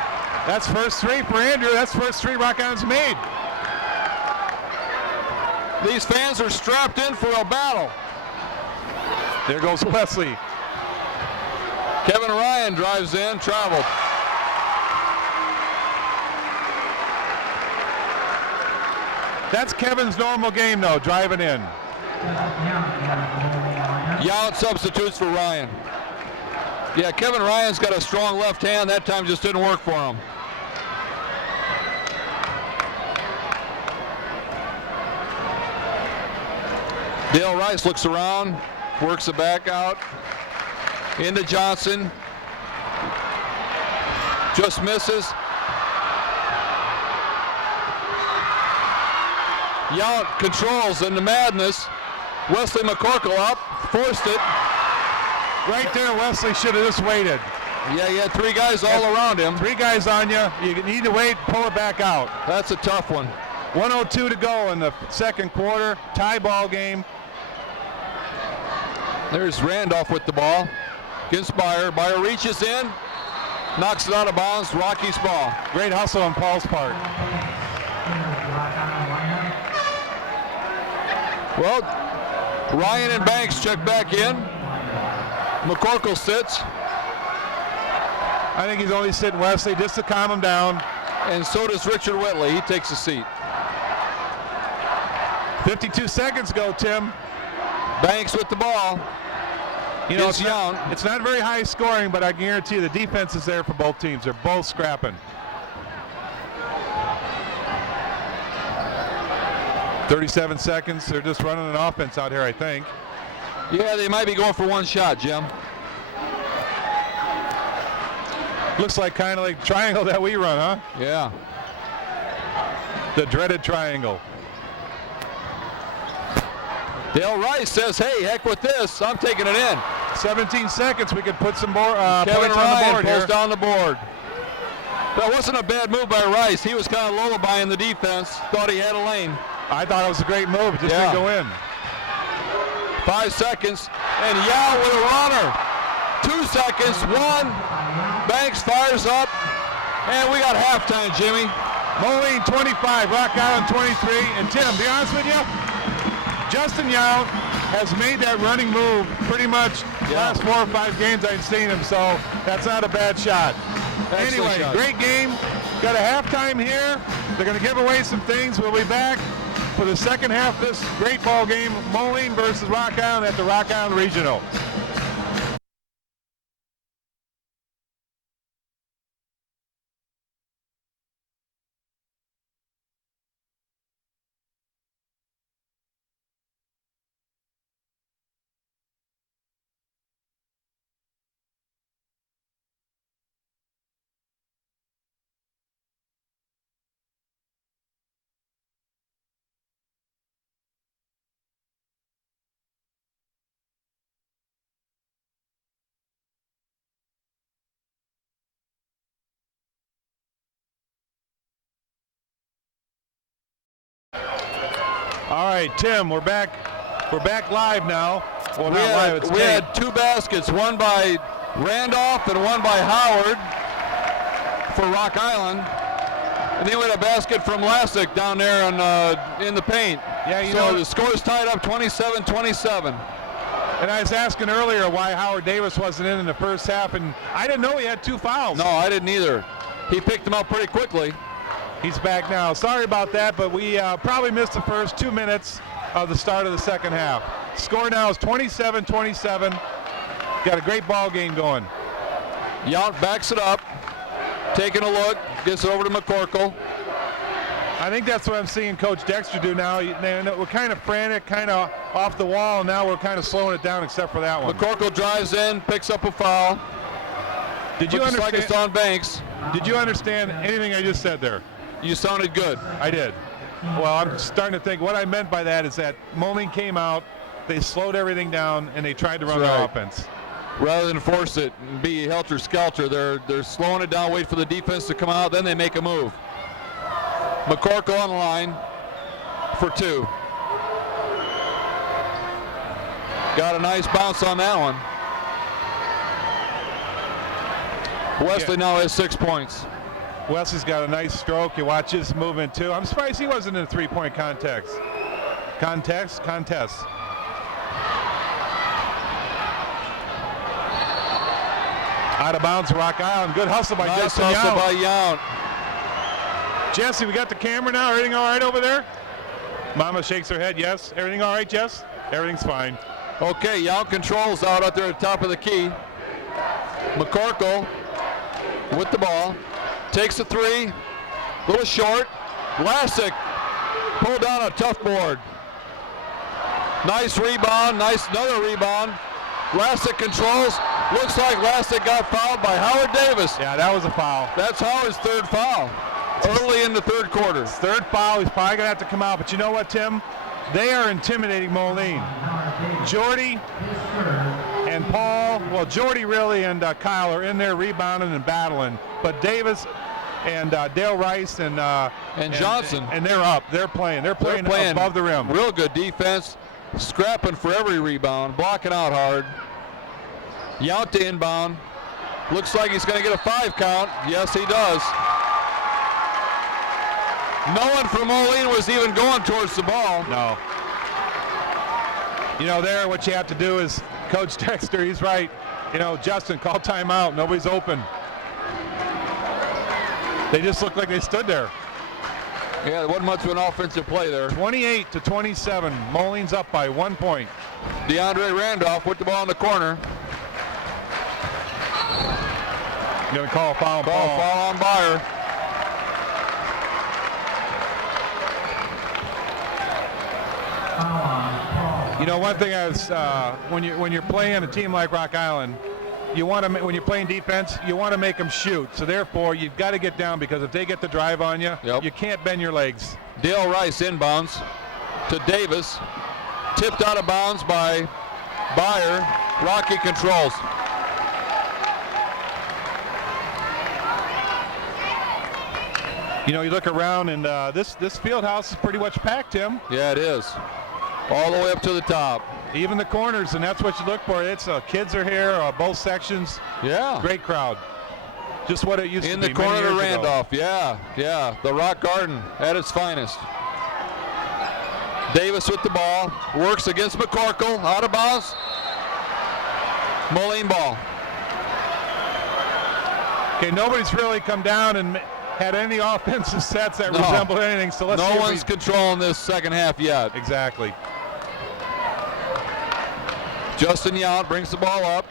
That's first 3 for Andrew. That's first 3 Rock Island's made. These fans are strapped in for a battle. There goes Wesley. Kevin Ryan drives in, traveled. That's Kevin's normal game, though, driving in. Yount substitutes for Ryan. Yeah, Kevin Ryan's got a strong left hand. That time just didn't work for him. Dale Rice looks around, works the back out. Into Johnson. Just misses. Yount controls in the madness. Wesley McCorkle up, forced it. Right there, Wesley should have just waited. Yeah, he had 3 guys all around him. 3 guys on you. You need to wait, pull it back out. That's a tough one. 1:02 to go in the second quarter. Tie ball game. There's Randolph with the ball against Beyer. Beyer reaches in, knocks it out of bounds. Rocky's ball. Great hustle on Paul's part. Well, Ryan and Banks check back in. McCorkle sits. I think he's only sitting Wesley just to calm him down. And so does Richard Whitley. He takes a seat. 52 seconds ago, Tim. Banks with the ball. You know, It's Yount. It's not very high scoring, but I guarantee you the defense is there for both teams. They're both scrapping. 37 seconds. They're just running an offense out here, I think. Yeah, they might be going for one shot, Jim. Looks like kind of like the triangle that we run, huh? Yeah. The dreaded triangle. Dale Rice says, hey, heck with this. I'm taking it in. 17 seconds. We could put some more Kevin points Ryan on the board pulls here. down the board. That wasn't a bad move by Rice. He was kind of lullabying the defense. Thought he had a lane. I thought it was a great move. It just didn't go in. 5 seconds. And Yao with a runner. 2 seconds. 1. Banks fires up. And we got halftime, Jimmy. Moline 25, Rock Island 23. And Tim, to be honest with you, Justin Yount has made that running move pretty much the last 4 or 5 games I've seen him, so that's not a bad shot. Excellent Anyway, shot. great game. Got a halftime here. They're going to give away some things. We'll be back for the second half of this great ball game, Moline versus Rock Island at the Rock Island Regional. All right, Tim, we're back. We're back live now. Well, we had 2 baskets, one by Randolph and one by Howard for Rock Island. And then we had a basket from Lassick down there in the paint. Yeah, so the score's tied up 27-27. And I was asking earlier why Howard Davis wasn't in the first half, and I didn't know he had 2 fouls. No, I didn't either. He picked them up pretty quickly. He's back now. Sorry about that, but we probably missed the first 2 minutes of the start of the second half. Score now is 27-27. Got a great ball game going. Yount backs it up, taking a look, gets it over to McCorkle. I think that's what I'm seeing Coach Dexter do now. We're kind of frantic, kind of off the wall, and now we're kind of slowing it down except for that one. McCorkle drives in, picks up a foul. Did you understand? Like it's on Banks. Did you understand anything I just said there? You sounded good. I did. Well, I'm starting to think what I meant by that is that Moline came out, they slowed everything down, and they tried to run the offense. Rather than force it and be helter-skelter, they're slowing it down, wait for the defense to come out, then they make a move. McCorkle on the line for 2. Got a nice bounce on that one. Wesley now has 6 points. Wesley's got a nice stroke. You watch his movement too. I'm surprised he wasn't in a 3-point contest. Out of bounds, Rock Island. Good hustle by Nice Justin hustle Yount. by Yount. Jesse, we got the camera now. Everything all right over there? Mama shakes her head. Yes. Everything all right, Jess? Everything's fine. Okay, Yount controls out there at the top of the key. McCorkle with the ball. Takes a 3. A little short. Lassick pulled down a tough board. Nice rebound. Nice another rebound. Lassick controls. Looks like Lassick got fouled by Howard Davis. Yeah, that was a foul. That's Howard's 3rd foul. Early in the 3rd quarter. 3rd foul. He's probably going to have to come out. But you know what, Tim? They are intimidating Moline. Jordy and Paul, well, Jordy really and Kyle are in there rebounding and battling. But Davis and Dale Rice and Johnson. And they're up. They're playing above the rim. Real good defense. Scrapping for every rebound. Blocking out hard. Yount to inbound. Looks like he's going to get a 5 count. Yes, he does. No one from Moline was even going towards the ball. No. You know, there, what you have to do is, Coach Dexter, he's right. You know, Justin, call timeout. Nobody's open. They just looked like they stood there. Yeah, there wasn't much of an offensive play there. 28-27. Moline's up by 1 point. DeAndre Randolph with the ball in the corner. Going to call a foul. Foul on Beyer. You know, one thing I was when you're playing a team like Rock Island, you want to when you're playing defense, you want to make them shoot. So therefore, you've got to get down because if they get the drive on you, you can't bend your legs. Dale Rice inbounds to Davis, tipped out of bounds by Beyer. Rocky controls. You know, you look around and this field house is pretty much packed, Tim. Yeah, it is. All the way up to the top. Even the corners, and that's what you look for. It's kids are here, both sections. Yeah. Great crowd. Just what it used to be. In the corner to Randolph. Yeah. The Rock Garden at its finest. Davis with the ball. Works against McCorkle. Out of bounds. Moline ball. Okay, nobody's really come down and had any offensive sets that resembled anything. So let's see. No one's controlling this second half yet. Exactly. Justin Yount brings the ball up.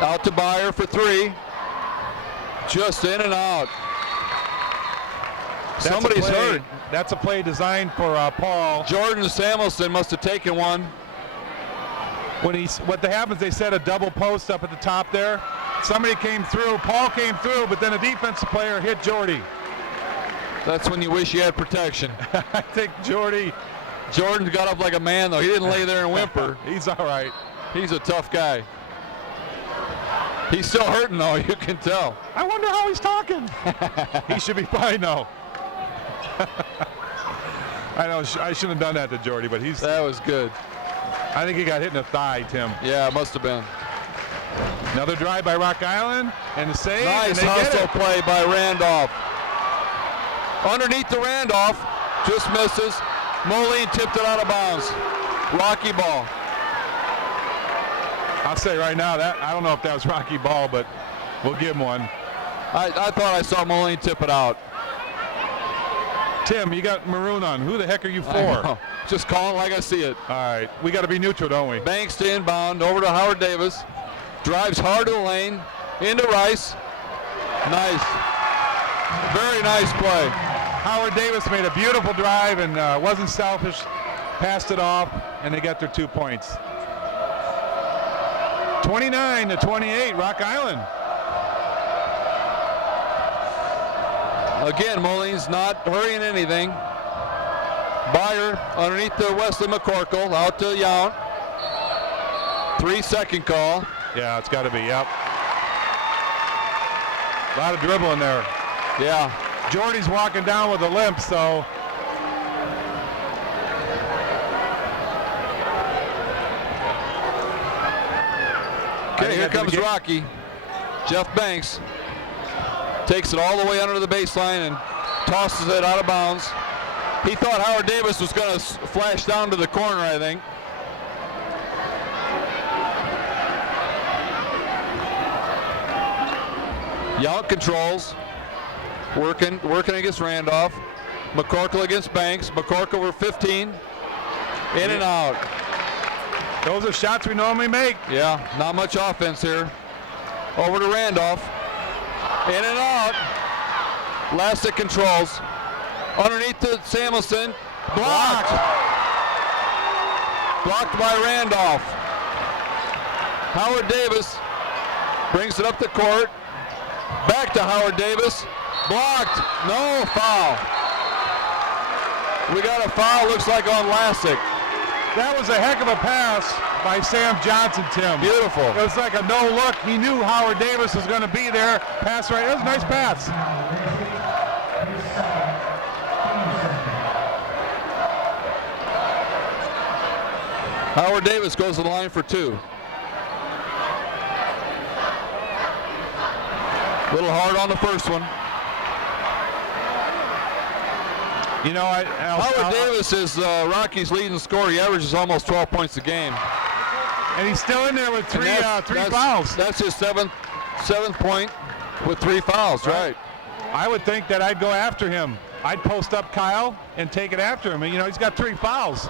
Out to Beyer for 3. Just in and out. Somebody's hurt. That's a play designed for Paul. Jordan Samuelson must have taken one. What happens, they set a double post up at the top there. Somebody came through. Paul came through, but then a defensive player hit Jordy. That's when you wish you had protection. I think Jordan got up like a man, though. He didn't lay there and whimper. He's all right. He's a tough guy. He's still hurting, though. You can tell. I wonder how he's talking. He should be fine, though. I know I shouldn't have done that to Jordy, but that was good. I think he got hit in the thigh, Tim. Yeah, it must have been. Another drive by Rock Island and a save. Nice hustle play by Randolph. Underneath the Randolph, just misses. Moline tipped it out of bounds. Rocky ball. I'll say right now that I don't know if that was Rocky ball, but we'll give him one. I thought I saw Moline tip it out. Tim, you got maroon on. Who the heck are you for? Just calling like I see it. All right, we got to be neutral, don't we? Banks to inbound, over to Howard Davis. Drives hard to the lane, into Rice. Nice. Very nice play. Howard Davis made a beautiful drive and wasn't selfish. Passed it off, and they got their 2 points. 29-28, Rock Island. Again, Moline's not hurrying anything. Beyer underneath to Wesley McCorkle, out to Yount. 3-second call. Yeah, it's got to be, yep. A lot of dribbling there. Yeah. Jordy's walking down with a limp, so. Okay, here comes Rocky. Jeff Banks takes it all the way under the baseline and tosses it out of bounds. He thought Howard Davis was going to flash down to the corner, I think. Yount controls, working against Randolph. McCorkle against Banks. McCorkle over 15. In and out. Those are shots we normally make. Yeah, not much offense here. Over to Randolph. In and out. Lassick controls. Underneath to Samuelson. Blocked. Blocked by Randolph. Howard Davis brings it up the court. Back to Howard Davis. Blocked. No foul. We got a foul, looks like on Lassick. That was a heck of a pass by Sam Johnson, Tim. Beautiful. It was like a no look. He knew Howard Davis was going to be there. Pass right. That was a nice pass. Howard Davis goes to the line for 2. A little hard on the first one. You know, Howard Davis is Rocky's leading scorer. He averages almost 12 points a game. And he's still in there with three fouls. That's his seventh point with 3 fouls, right? I would think that I'd go after him. I'd post up Kyle and take it after him. And, you know, he's got 3 fouls.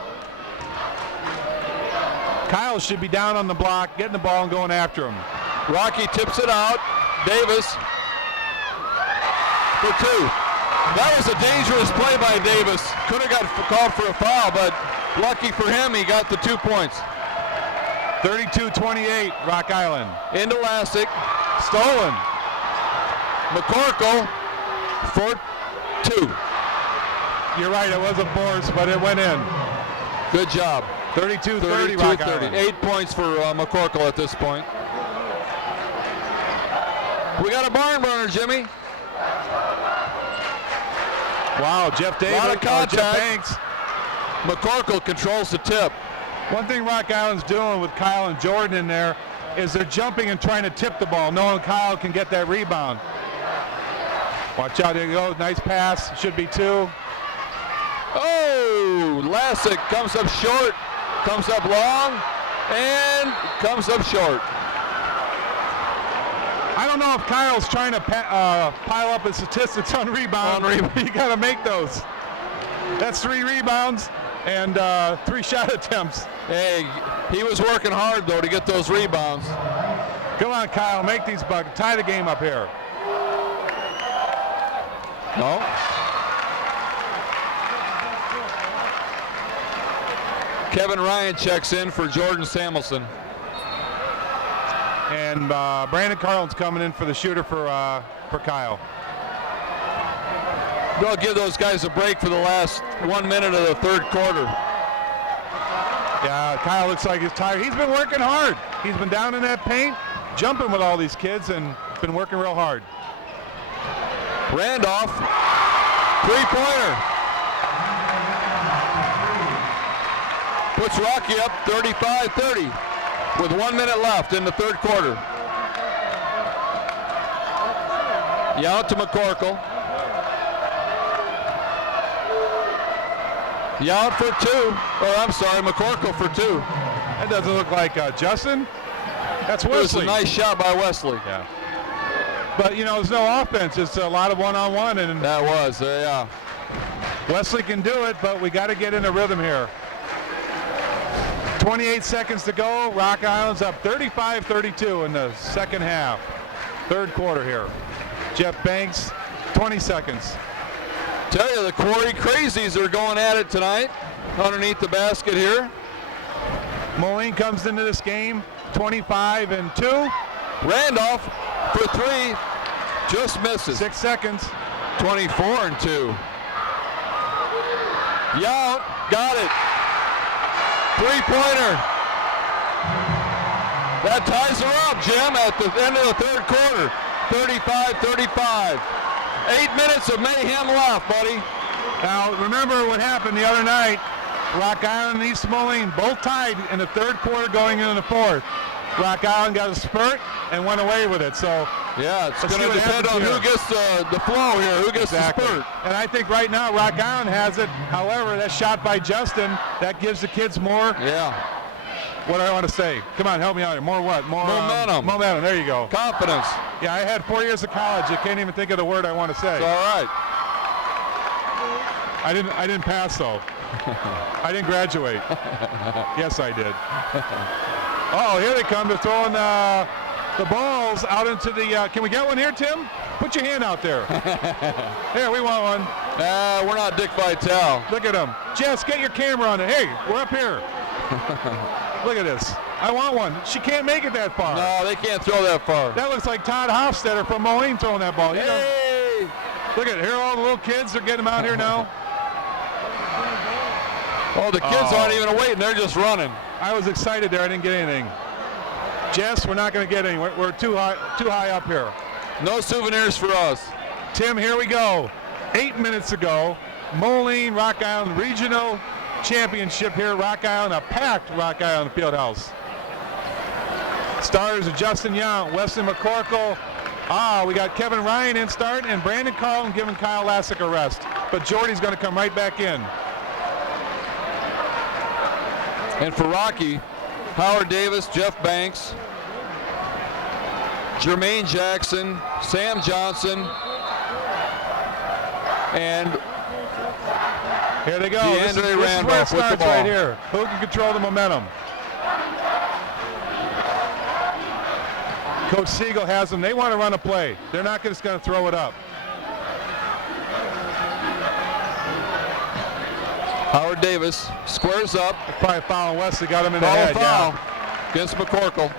Kyle should be down on the block, getting the ball and going after him. Rocky tips it out. Davis for 2. That was a dangerous play by Davis. Could have got called for a foul, but lucky for him, he got the 2 points. 32-28, Rock Island. Into Lassick. Stolen. McCorkle for 2. You're right, it was a force, but it went in. Good job. 32-30, Rock Island. 8 points for McCorkle at this point. We got a barn burner, Jimmy. Wow, Jeff Davis. A lot of contact. Jeff Banks. McCorkle controls the tip. One thing Rock Island's doing with Kyle and Jordan in there is they're jumping and trying to tip the ball, knowing Kyle can get that rebound. Watch out, there you go. Nice pass. Should be 2. Oh, Lassick comes up short, comes up long, and comes up short. I don't know if Kyle's trying to pile up his statistics on rebounds. You got to make those. That's 3 rebounds and 3 shot attempts. Hey, he was working hard, though, to get those rebounds. Come on, Kyle, make these buckets. Tie the game up here. No. Kevin Ryan checks in for Jordan Samuelson. And Brandon Carlin's coming in for the shooter for Kyle. They'll give those guys a break for the last 1 minute of the third quarter. Yeah, Kyle looks like he's tired. He's been working hard. He's been down in that paint, jumping with all these kids, and been working real hard. Randolph, 3-pointer. Puts Rocky up 35-30 with 1 minute left in the third quarter. Yount to McCorkle. Yount for 2. Oh, I'm sorry, McCorkle for 2. That doesn't look like Justin. That's Wesley. It was a nice shot by Wesley. Yeah. But, you know, there's no offense. It's a lot of one-on-one. And that was, yeah. Wesley can do it, but we got to get in a rhythm here. 28 seconds to go. Rock Island's up 35-32 in the second half. Third quarter here. Jeff Banks, 20 seconds. Tell you, the Quarry Crazies are going at it tonight underneath the basket here. Moline comes into this game 25-2. Randolph for 3, just misses. 6 seconds. 24-2. Yount got it. 3-pointer. That ties her up, Jim, at the end of the third quarter. 35-35. 8 minutes of mayhem left, buddy. Now, remember what happened the other night. Rock Island and East Moline both tied in the third quarter going into the fourth. Rock Island got a spurt and went away with it. So yeah, it's going to depend on who gets the flow here, who gets the spurt. And I think right now Rock Island has it. However, that shot by Justin, that gives the kids more. Yeah. What do I want to say? Come on, help me out here. More what? More momentum. Momentum. There you go. Confidence. Yeah, I had 4 years of college. I can't even think of the word I want to say. It's all right. I didn't pass though. I didn't graduate. Yes, I did. Oh, here they come. They're throwing the balls out into the. Can we get one here, Tim? Put your hand out there. Here, we want one. We're not Dick Vitale. Look at them. Jess, get your camera on it. Hey, we're up here. Look at this. I want one. She can't make it that far. No, they can't throw that far. That looks like Todd Hofstetter from Moline throwing that ball. You know, look at here, all the little kids are getting them out here now. Oh, the kids aren't even waiting. They're just running. I was excited there. I didn't get anything. Jess, we're not going to get any. We're too high up here. No souvenirs for us. Tim, here we go. 8 minutes ago, Moline Rock Island Regional Championship here. Rock Island, a packed Rock Island Fieldhouse. Starters are Justin Yount, Wesley McCorkle. We got Kevin Ryan in starting and Brandon Carlin giving Kyle Lassick a rest. But Jordy's going to come right back in. And for Rocky, Howard Davis, Jeff Banks, Jermaine Jackson, Sam Johnson, and here they go. DeAndre Randolph with the ball. Right here. Who can control the momentum? Coach Siegel has them. They want to run a play. They're not just going to throw it up. Howard Davis squares up. Probably fouling Wesley, got him in the head. Foul against McCorkle.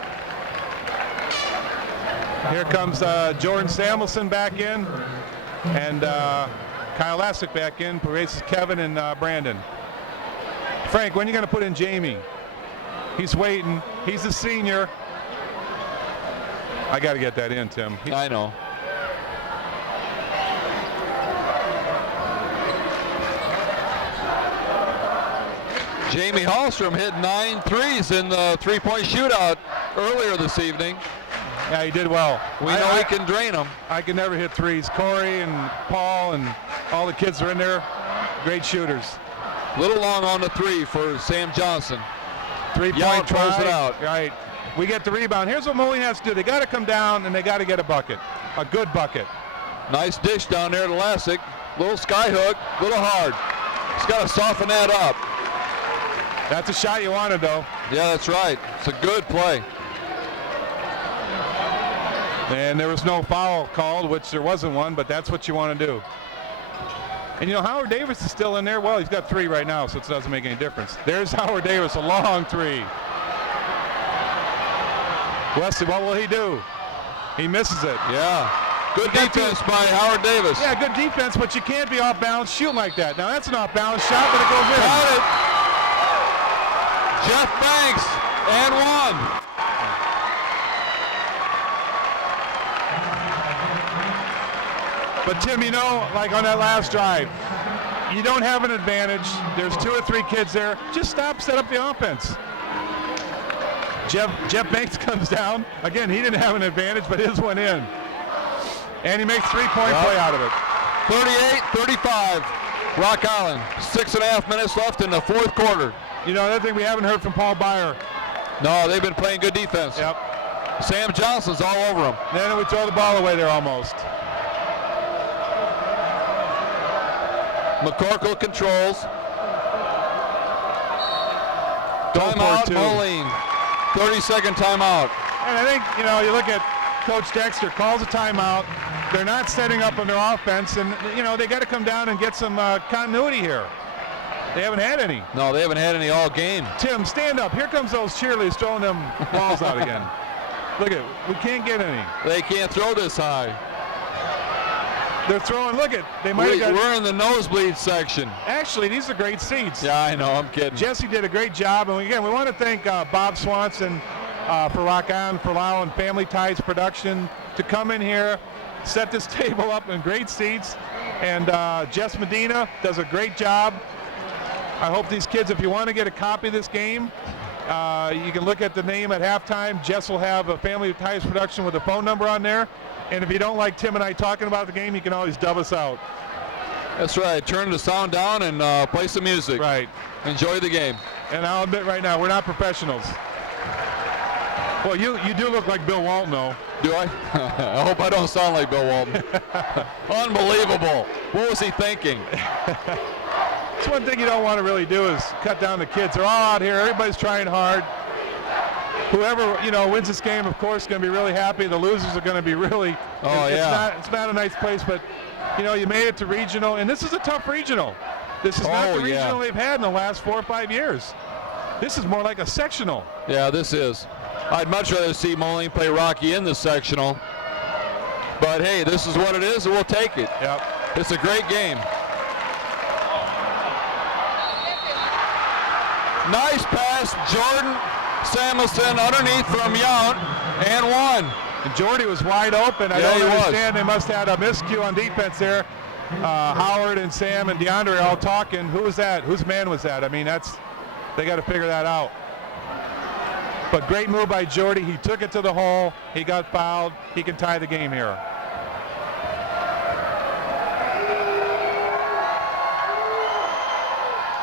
Here comes Jordan Samuelson back in, and Kyle Lassick back in. Races Kevin and Brandon. Frank, when are you going to put in Jamie? He's waiting. He's a senior. I got to get that in, Tim. I know. Jamie Hallstrom hit 9 threes in the three-point shootout earlier this evening. Yeah, he did well. We know he can drain them. I can never hit threes. Corey and Paul and all the kids are in there. Great shooters. Little long on the 3 for Sam Johnson. 3-point throws it out. Right. We get the rebound. Here's what Moline has to do. They got to come down and they got to get a bucket, a good bucket. Nice dish down there to Lassick. Little sky hook, little hard. He's got to soften that up. That's a shot you wanted, though. Yeah, that's right. It's a good play. And there was no foul called, which there wasn't one, but that's what you want to do. And you know, Howard Davis is still in there. Well, he's got 3 right now, so it doesn't make any difference. There's Howard Davis, a long 3. Wesley, what will he do? He misses it. Yeah. Good defense by Howard Davis. Yeah, good defense, but you can't be off balance shooting like that. Now that's an off balance shot, but it goes in. Got it. Jeff Banks and 1. But Tim, you know, like on that last drive, you don't have an advantage. There's 2 or 3 kids there. Just stop, set up the offense. Jeff Banks comes down. Again, he didn't have an advantage, but his went in. And he makes 3-point play out of it. 38-35. Rock Island. 6.5 minutes left in the 4th quarter. You know, another thing we haven't heard from Paul Beyer. No, they've been playing good defense. Yep. Sam Johnson's all over them. Then we throw the ball away there almost. McCorkle controls. Timeout, Moline. 30-second timeout. And I think, you know, you look at Coach Dexter, calls a timeout. They're not setting up on their offense, and, you know, they got to come down and get some continuity here. They haven't had any. No, they haven't had any all game. Tim, stand up. Here comes those cheerleaders throwing them balls out again. Look at, we can't get any. They can't throw this high. They're throwing, look at, they might have got. We're in the nosebleed section. Actually, these are great seats. Yeah, I know, I'm kidding. Jesse did a great job, and again, we want to thank Bob Swanson for Rock On, for allowing Family Ties Production to come in here, set this table up in great seats, and Jess Medina does a great job. I hope these kids, if you want to get a copy of this game, you can look at the name at halftime. Jess will have a Family Ties Production with a phone number on there. And if you don't like Tim and I talking about the game, you can always dub us out. That's right. Turn the sound down and play some music. Right. Enjoy the game. And I'll admit right now, we're not professionals. Well, you do look like Bill Walton, though. Do I? I hope I don't sound like Bill Walton. Unbelievable. What was he thinking? It's one thing you don't want to really do is cut down the kids. They're all out here. Everybody's trying hard. Whoever, you know, wins this game, of course, is going to be really happy. The losers are going to be really. It's not a nice place, but you know, you made it to regional, and this is a tough regional. This is not the regional they've had in the last 4 or 5 years. This is more like a sectional. Yeah, this is. I'd much rather see Moline play Rocky in the sectional. But hey, this is what it is, and we'll take it. Yep. It's a great game. Nice pass, Jordan Samuelson underneath from Yount, and 1. And Jordy was wide open. I don't understand. They must have had a miscue on defense there. Howard and Sam and DeAndre all talking. Who was that? Whose man was that? I mean, they got to figure that out. But great move by Jordy. He took it to the hole. He got fouled. He can tie the game here.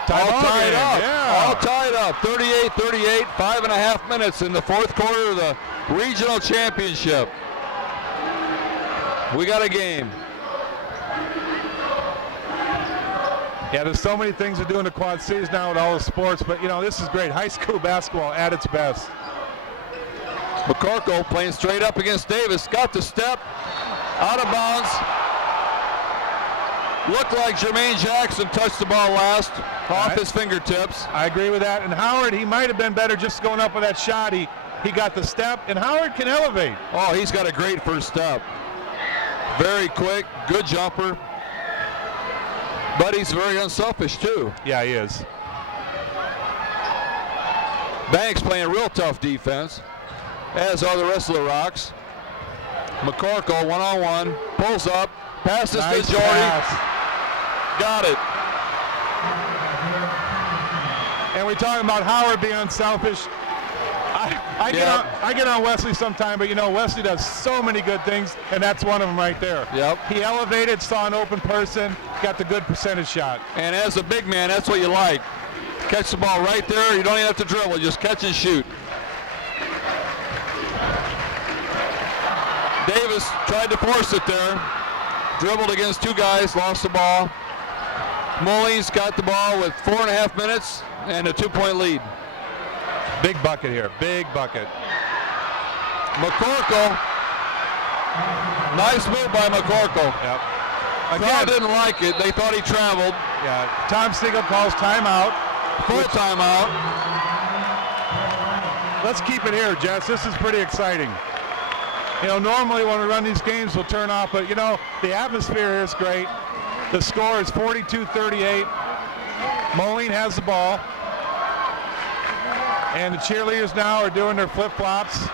All tied up. Yeah. All tied up. 38-38. 5.5 minutes in the 4th quarter of the regional championship. We got a game. Yeah, there's so many things to do in the Quad Cities now with all the sports, but you know, this is great. High school basketball at its best. McCorkle playing straight up against Davis. Got the step. Out of bounds. Looked like Jermaine Jackson touched the ball last off his fingertips. I agree with that. And Howard, he might have been better just going up with that shot. He got the step, and Howard can elevate. Oh, he's got a great first step. Very quick, good jumper. But he's very unselfish, too. Yeah, he is. Banks playing real tough defense, as are the rest of the Rocks. McCorkle, one-on-one, pulls up, passes to Jordy. Pass. Got it. And we're talking about Howard being unselfish. I get on Wesley sometime, but you know, Wesley does so many good things, and that's one of them right there. Yep. He elevated, saw an open person, got the good percentage shot. And as a big man, that's what you like. Catch the ball right there. You don't even have to dribble. Just catch and shoot. Davis tried to force it there. Dribbled against 2 guys, lost the ball. Moline's got the ball with 4.5 minutes and a 2-point lead. Big bucket here, big bucket. McCorkle, nice move by McCorkle. Yep. Crowd didn't like it. They thought he traveled. Yeah. Tom Siegel calls timeout. Full timeout. Let's keep it here, Jess. This is pretty exciting. You know, normally when we run these games, we'll turn off, but you know, the atmosphere here is great. The score is 42-38. Moline has the ball. And the cheerleaders now are doing their flip-flops.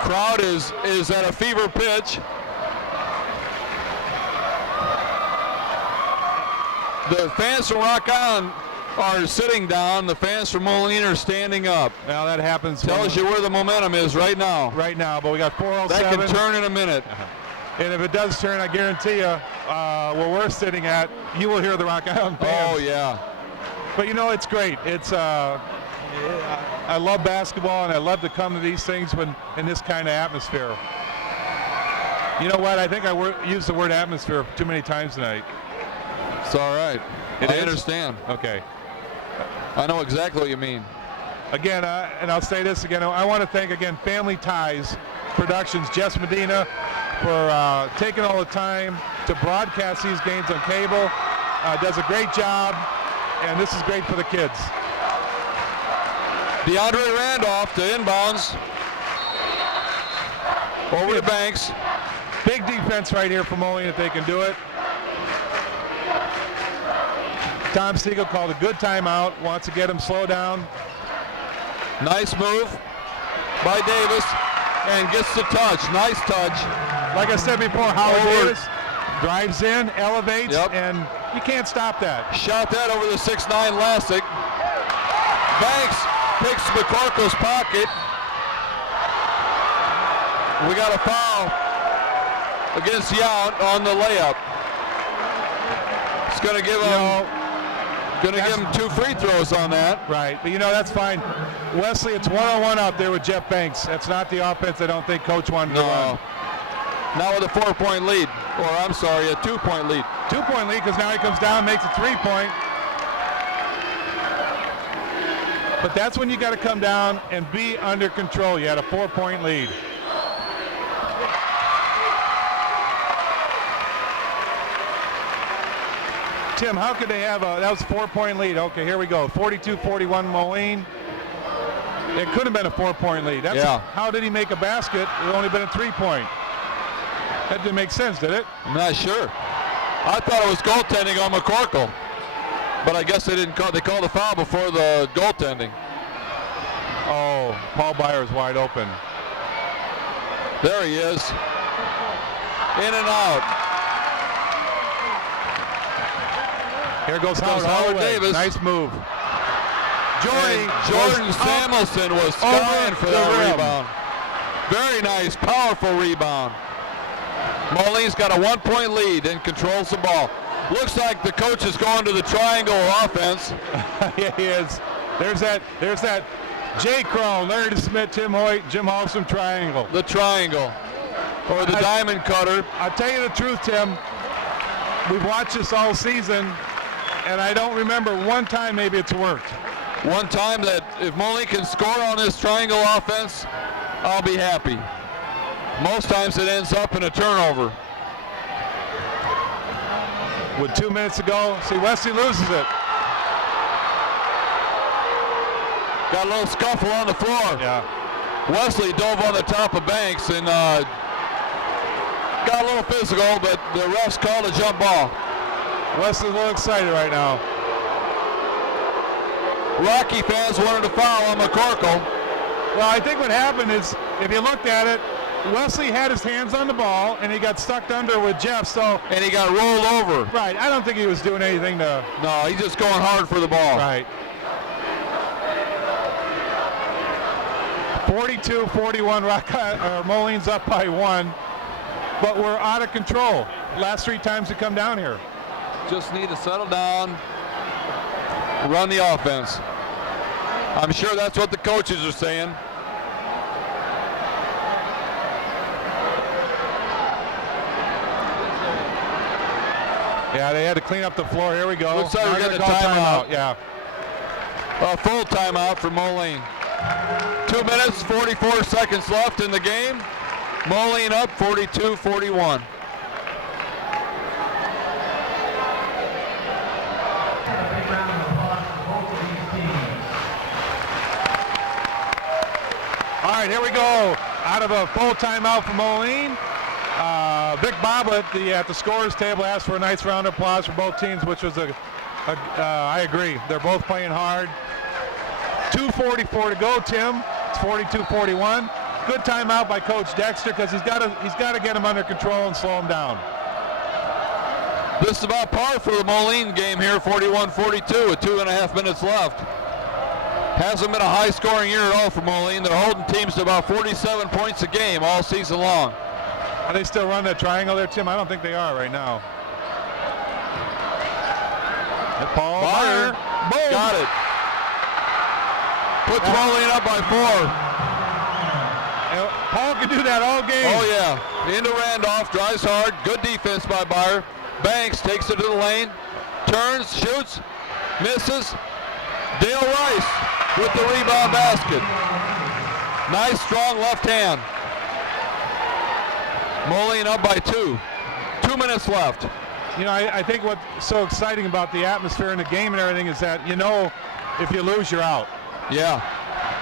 Crowd is at a fever pitch. The fans from Rock Island are sitting down. The fans from Moline are standing up. Now that happens. Tells you where the momentum is right now. Right now, but we got 4:07. That can turn in a minute. And if it does turn, I guarantee you, where we're sitting at, you will hear the Rock Island fans. Oh, yeah. But you know, it's great. It's I love basketball, and I love to come to these things when in this kind of atmosphere. You know what? I think I used the word atmosphere too many times tonight. It's all right. I understand. Okay. I know exactly what you mean. Again, and I'll say this again, I want to thank again Family Ties Productions, Jess Medina, for taking all the time to broadcast these games on cable. Does a great job, and this is great for the kids. DeAndre Randolph to inbounds. Over to Banks. Big defense right here for Moline if they can do it. Tom Siegel called a good timeout, wants to get him slow down. Nice move by Davis, and gets the touch. Nice touch. Like I said before, Howard Davis drives in, elevates, Yep. and you can't stop that. Shot that over the 6'9" Lassick. Banks picks McCorkle's pocket. We got a foul against Yount on the layup. It's going to give him 2 free throws on that. Right, but you know, that's fine. Wesley, it's 1-on-1 out there with Jeff Banks. That's not the offense I don't think Coach wanted to run. Now with a 4-point lead, or I'm sorry, a 2-point lead. 2-point lead because now he comes down, makes a 3-point. But that's when you got to come down and be under control. You had a 4-point lead. Tim, how could they have that was a 4-point lead. Okay, here we go. 42-41 Moline. It could have been a 4-point lead. How did he make a basket? It would only been a 3-point. That didn't make sense, did it? I'm not sure. I thought it was goaltending on McCorkle, but I guess they didn't call. They called a foul before the goaltending. Oh, Paul Beyer is wide open. There he is. In and out. Here goes Howard Davis. Nice move. Jordan Samuelson was skying for that rebound. Very nice, powerful rebound. Moline's got a 1-point lead and controls the ball. Looks like the coach is going to the triangle offense. Yeah, he is. There's that Jay Crone, Larry DeSmit, Tim Hoyt, Jim Halston triangle. The triangle, or the diamond cutter. I'll tell you the truth, Tim. We've watched this all season, and I don't remember one time maybe it's worked. One time that if Moline can score on this triangle offense, I'll be happy. Most times it ends up in a turnover. With 2 minutes to go, see, Wesley loses it. Got a little scuffle on the floor. Yeah. Wesley dove on the top of Banks and got a little physical, but the refs called a jump ball. Wesley's a little excited right now. Rocky fans wanted a foul on McCorkle. Well, I think what happened is, if you looked at it, Wesley had his hands on the ball, and he got stuck under with Jeff, and he got rolled over. Right, I don't think he was doing anything to... No, he's just going hard for the ball. Right. 42-41, Moline's up by 1, but we're out of control. Last 3 times we come down here. Just need to settle down, run the offense. I'm sure that's what the coaches are saying. Yeah, they had to clean up the floor. Here we go. Looks like Now we're they're getting a gonna call timeout. Yeah. A full timeout for Moline. 2 minutes, 44 seconds left in the game. Moline up 42-41. All right, here we go. Out of a full timeout for Moline. Vic Bob at the scorers table asked for a nice round of applause for both teams, which was I agree. They're both playing hard. 2:44 to go, Tim. It's 42-41. Good timeout by Coach Dexter because he's got to get him under control and slow him down. This is about par for the Moline game here, 41-42 with 2.5 minutes left. Hasn't been a high-scoring year at all for Moline. They're holding teams to about 47 points a game all season long. Are they still running that triangle there, Tim? I don't think they are right now. Paul Beyer, boom. got it. Puts Moline up by 4. Paul can do that all game. Oh yeah, into Randolph, drives hard, good defense by Beyer. Banks takes it to the lane, turns, shoots, misses. Dale Rice with the rebound basket. Nice strong left hand. Moline up by 2. 2 minutes left. You know, I think what's so exciting about the atmosphere in the game and everything is that, you know, if you lose, you're out. Yeah.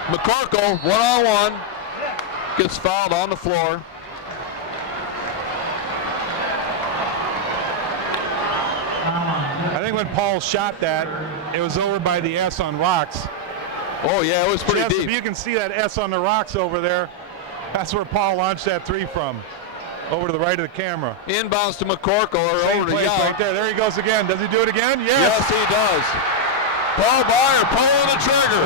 McCorkle, one-on-one, gets fouled on the floor. I think when Paul shot that, it was over by the S on rocks. Oh yeah, it was pretty Jess, deep. if you can see that S on the rocks over there, that's where Paul launched that 3 from. Over to the right of the camera. Inbounds to McCorkle or Same over to place Young. right there. There he goes again. Does he do it again? Yes. Yes, he does. Paul Beyer pulling the trigger.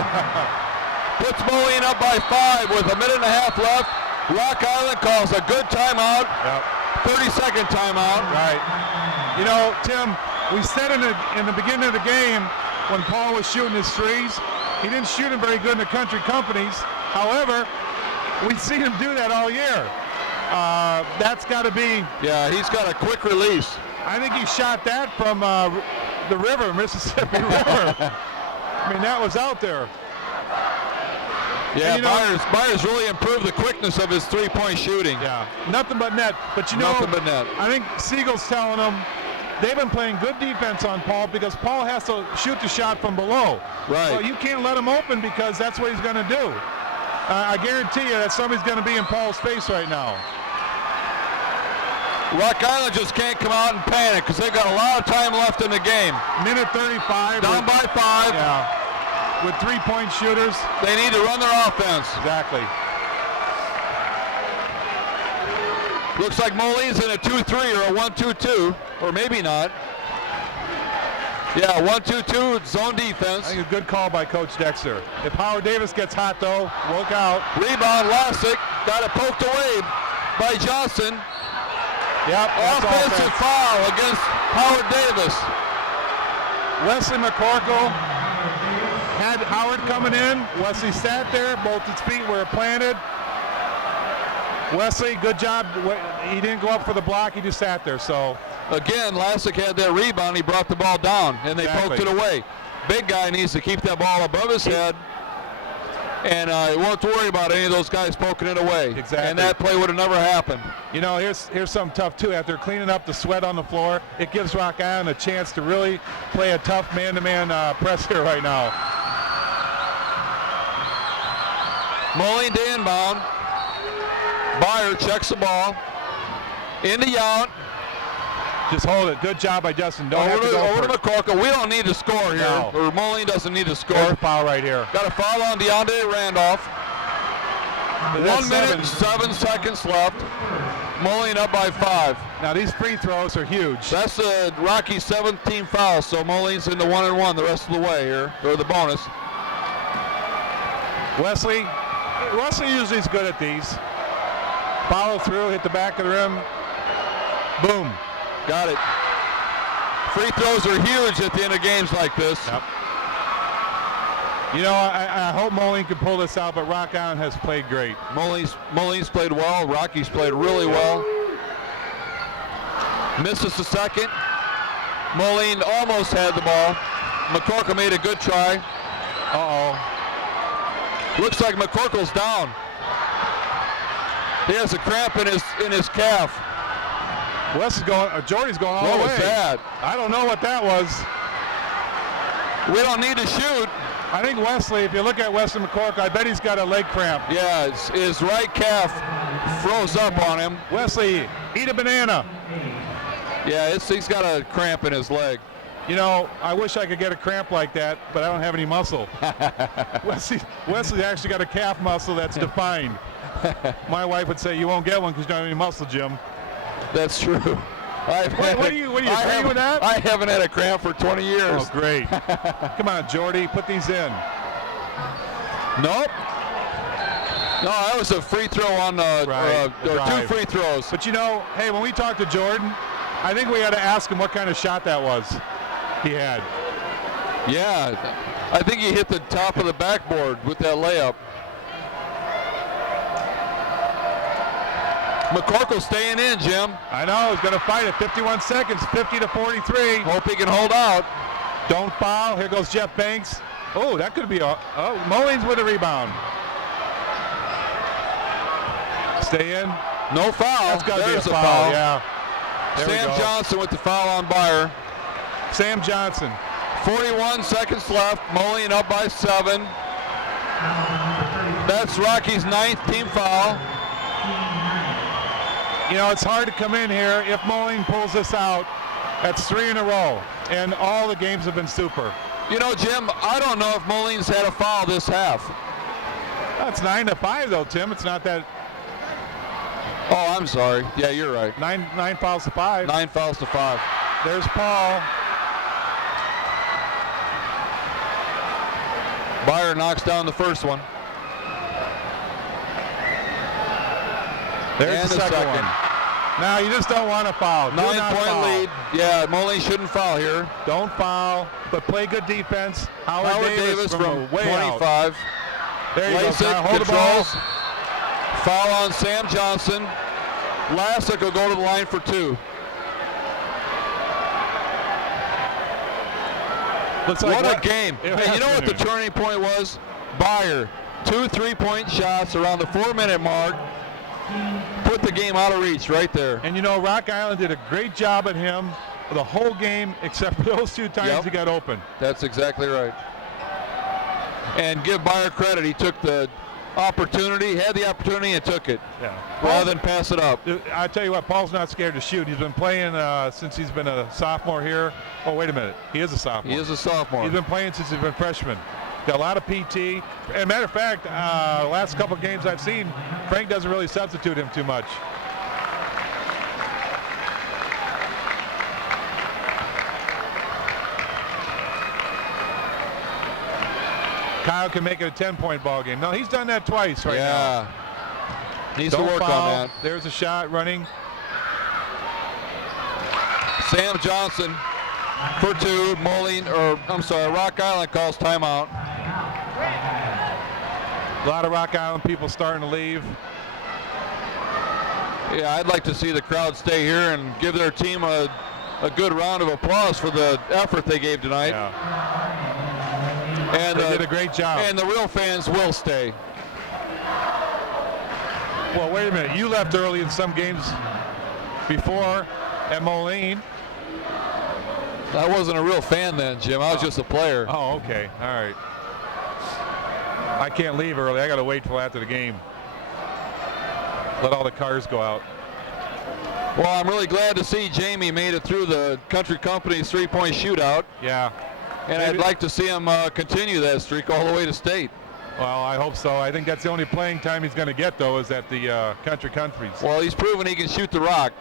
Puts Moline up by 5 with 1.5 minutes left. Rock Island calls a good timeout. Yep. 30-second timeout. Right. You know, Tim, we said in the beginning of the game when Paul was shooting his threes, he didn't shoot them very good in the country companies. However, we've seen him do that all year. That's got to be. Yeah, he's got a quick release. I think he shot that from the river, Mississippi River. I mean, that was out there. Yeah, and, you know, Byers really improved the quickness of his three-point shooting. Yeah, nothing but net. But you know, Nothing but net. I think Siegel's telling them they've been playing good defense on Paul because Paul has to shoot the shot from below. Right. Well, you can't let him open because that's what he's going to do. I guarantee you that somebody's going to be in Paul's face right now. Rock Island just can't come out and panic because they've got a lot of time left in the game. Minute 35. Down by 5. Yeah. With 3-point shooters. They need to run their offense. Exactly. Looks like Moline's in a 2-3 or a 1-2-2, or maybe not. Yeah, 1-2-2 zone defense. I think a good call by Coach Dexter. If Howard Davis gets hot though, look out. Rebound, Lassick, got it poked away by Johnson. Yep, Offensive foul against Howard Davis. Wesley McCorkle had Howard coming in. Wesley sat there, both his feet were planted. Wesley, good job. He didn't go up for the block, he just sat there. So again, Lassick had that rebound, he brought the ball down, and they poked it away. Big guy needs to keep that ball above his head, and he won't worry about any of those guys poking it away. Exactly. And that play would have never happened. You know, here's something tough too. After cleaning up the sweat on the floor, it gives Rock Island a chance to really play a tough man-to-man press here right now. Moline to inbound. Beyer checks the ball. Into Yount. Just hold it. Good job by Justin. Don't Over have to go to for it. McCorkle. We don't need to score here. No. Or Moline doesn't need to score. There's a foul right here. Got a foul on DeAndre Randolph. That's 1 minute, 7 seconds left. Moline up by 5. Now these free throws are huge. That's the Rockies' 17th foul, so Moline's in the 1-and-1 the rest of the way here, or the bonus. Wesley usually is good at these. Follow through, hit the back of the rim. Boom. Got it. Free throws are huge at the end of games like this. Yep. You know, I hope Moline can pull this out, but Rock Island has played great. Moline's played well. Rockies played really well. Misses the second. Moline almost had the ball. McCorkle made a good try. Uh-oh. Looks like McCorkle's down. He has a cramp in his calf. Wes is going, Jordy's going all the way. What was that? I don't know what that was. We don't need to shoot. I think Wesley, if you look at Wesley McCorkle, I bet he's got a leg cramp. Yeah, his right calf froze up on him. Wesley, eat a banana. Yeah, he's got a cramp in his leg. You know, I wish I could get a cramp like that, but I don't have any muscle. Wesley actually got a calf muscle that's defined. My wife would say, you won't get one because you don't have any muscle, Jim. That's true. What do you agree with that? I haven't had a cramp for 20 years. Oh, great. Come on, Jordy, put these in. Nope. No, that was a free throw on right, or two free throws. But you know, hey, when we talked to Jordan, I think we had to ask him what kind of shot that was he had. Yeah, I think he hit the top of the backboard with that layup. McCorkle staying in, Jim. I know, he's going to fight it. 51 seconds, 50-43. Hope he can hold out. Don't foul. Here goes Jeff Banks. Oh, that could be a... Oh, Moline's with a rebound. Stay in. No foul. That's got to be a foul. foul. Yeah. There Sam Johnson with the foul on Beyer. Sam Johnson. 41 seconds left. Moline up by 7. That's Rocky's 9th team foul. You know, it's hard to come in here. If Moline pulls this out, that's 3 in a row. And all the games have been super. You know, Jim, I don't know if Moline's had a foul this half. That's 9-5, though, Tim. It's not that... Oh, I'm sorry. Yeah, you're right. 9 fouls to 5. 9 fouls to 5. There's Paul. Beyer knocks down the first one. There's the second one. Now, you just don't want to foul. 9-point lead. Yeah, Moline shouldn't foul here. Don't foul, but play good defense. Howard Davis from way 25. Out. There you Lasik go. Hold controls. the ball. Foul on Sam Johnson. Lasik will go to the line for 2. What a game. Hey, you know what the turning point was? Beyer. 2 3-point shots around the 4-minute mark. Put the game out of reach right there. And you know, Rock Island did a great job at him the whole game except for those 2 times he got open. That's exactly right. And give Beyer credit. He took the opportunity, had the opportunity and took it. Yeah. Rather than pass it up. I tell you what, Paul's not scared to shoot. He's been playing since he's been a sophomore here. Oh, wait a minute. He is a sophomore. He is a sophomore. He's been playing since he's been a freshman. Got a lot of PT. And matter of fact, last couple games I've seen, Frank doesn't really substitute him too much. Kyle can make it a 10-point ball game. No, he's done that twice right now. Needs to work on that. There's a shot running. Sam Johnson for 2. Moline, or I'm sorry, Rock Island calls timeout. A lot of Rock Island people starting to leave. Yeah, I'd like to see the crowd stay here and give their team a good round of applause for the effort they gave tonight. Yeah. And they did a great job. And the real fans will stay. Well, wait a minute. You left early in some games before at Moline. I wasn't a real fan then, Jim. I was just a player. Oh, okay. All right. I can't leave early. I got to wait till after the game. Let all the cars go out. Well, I'm really glad to see Jamie made it through the Country Company's 3-point shootout. Yeah. And I'd like to see him continue that streak all the way to state. Well, I hope so. I think that's the only playing time he's going to get, though, is at the Country Countries. Well, he's proven he can shoot the rock.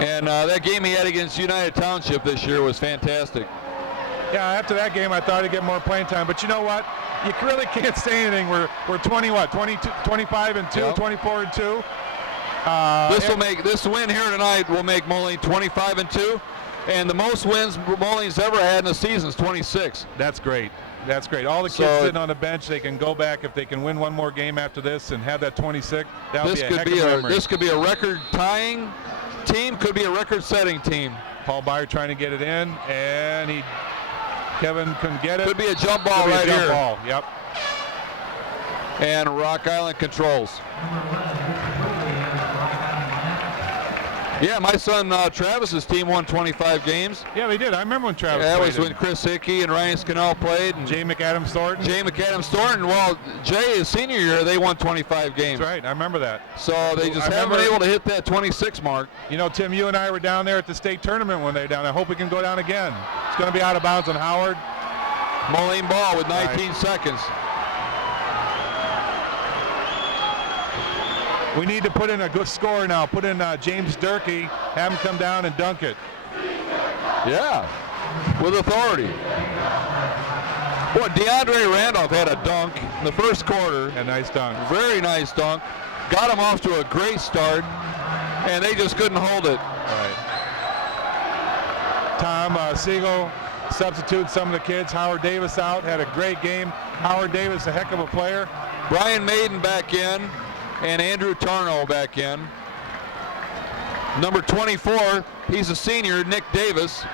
And that game he had against United Township this year was fantastic. Yeah, after that game, I thought he'd get more playing time. But you know what? You really can't say anything. We're 25 and 2, yep. 24 and 2. This win here tonight will make Moline 25 and 2. And the most wins Moline's ever had in the season is 26. That's great. That's great. All the kids sitting on the bench, they can go back if they can win one more game after this and have that 26. That would be a heck of a memory. This could be a record tying team, could be a record-setting team. Paul Beyer trying to get it in, and Kevin couldn't get it. Could be a jump ball right here. here. Yep. And Rock Island controls. Yeah, my son Travis's team won 25 games. Yeah, they did. I remember when Travis That played was when Chris Hickey and Ryan Scannell played. And Jay McAdams Thornton. Jay McAdams Thornton. Well, Jay, his senior year, they won 25 games. That's right. I remember that. So they just haven't been able to hit that 26 mark. You know, Tim, you and I were down there at the state tournament when they were down. I hope we can go down again. It's going to be out of bounds on Howard. Moline ball with 19 seconds. We need to put in a good score now. Put in James Durkee, have him come down and dunk it. Yeah, with authority. Boy, DeAndre Randolph had a dunk in the first quarter. A nice dunk. Very nice dunk. Got him off to a great start, and they just couldn't hold it. Right. Tom Siegel substitutes some of the kids. Howard Davis out, had a great game. Howard Davis, a heck of a player. Brian Maiden back in, and Andrew Tarnow back in. Number 24, he's a senior, Nick Davis.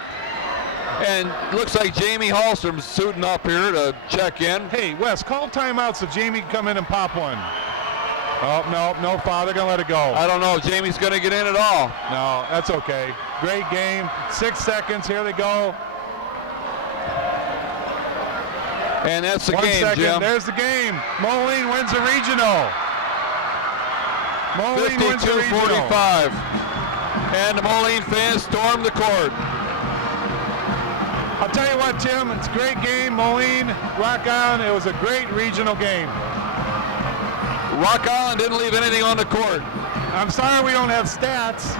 And looks like Jamie Hallstrom's suiting up here to check in. Hey, Wes, call timeout so Jamie can come in and pop one. Oh, no foul. They're going to let it go. I don't know if Jamie's going to get in at all. No, that's okay. Great game. 6 seconds. Here they go. And that's the 1 game, second. Jim. There's the game. Moline wins the regional. Moline wins the regional. 52-45. And the Moline fans storm the court. I'll tell you what, Tim, it's a great game. Moline, Rock Island, it was a great regional game. Rock Island didn't leave anything on the court. I'm sorry we don't have stats.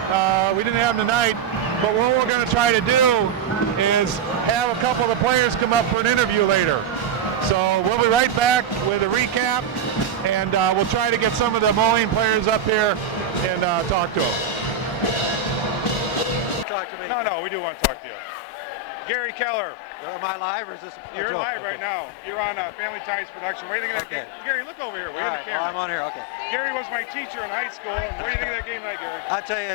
We didn't have them tonight. But what we're going to try to do is have a couple of the players come up for an interview later. So we'll be right back with a recap, and we'll try to get some of the Moline players up here and talk to them. Talk to me. No, we do want to talk to you. Gary Keller. Am I live or is this a You're joke? live right now. You're on Family Ties Production. What do you think of that game? Gary, look over here. We're in the camera. I'm on here. Okay. Gary was my teacher in high school. And what do you think of that game tonight, Gary? I tell you,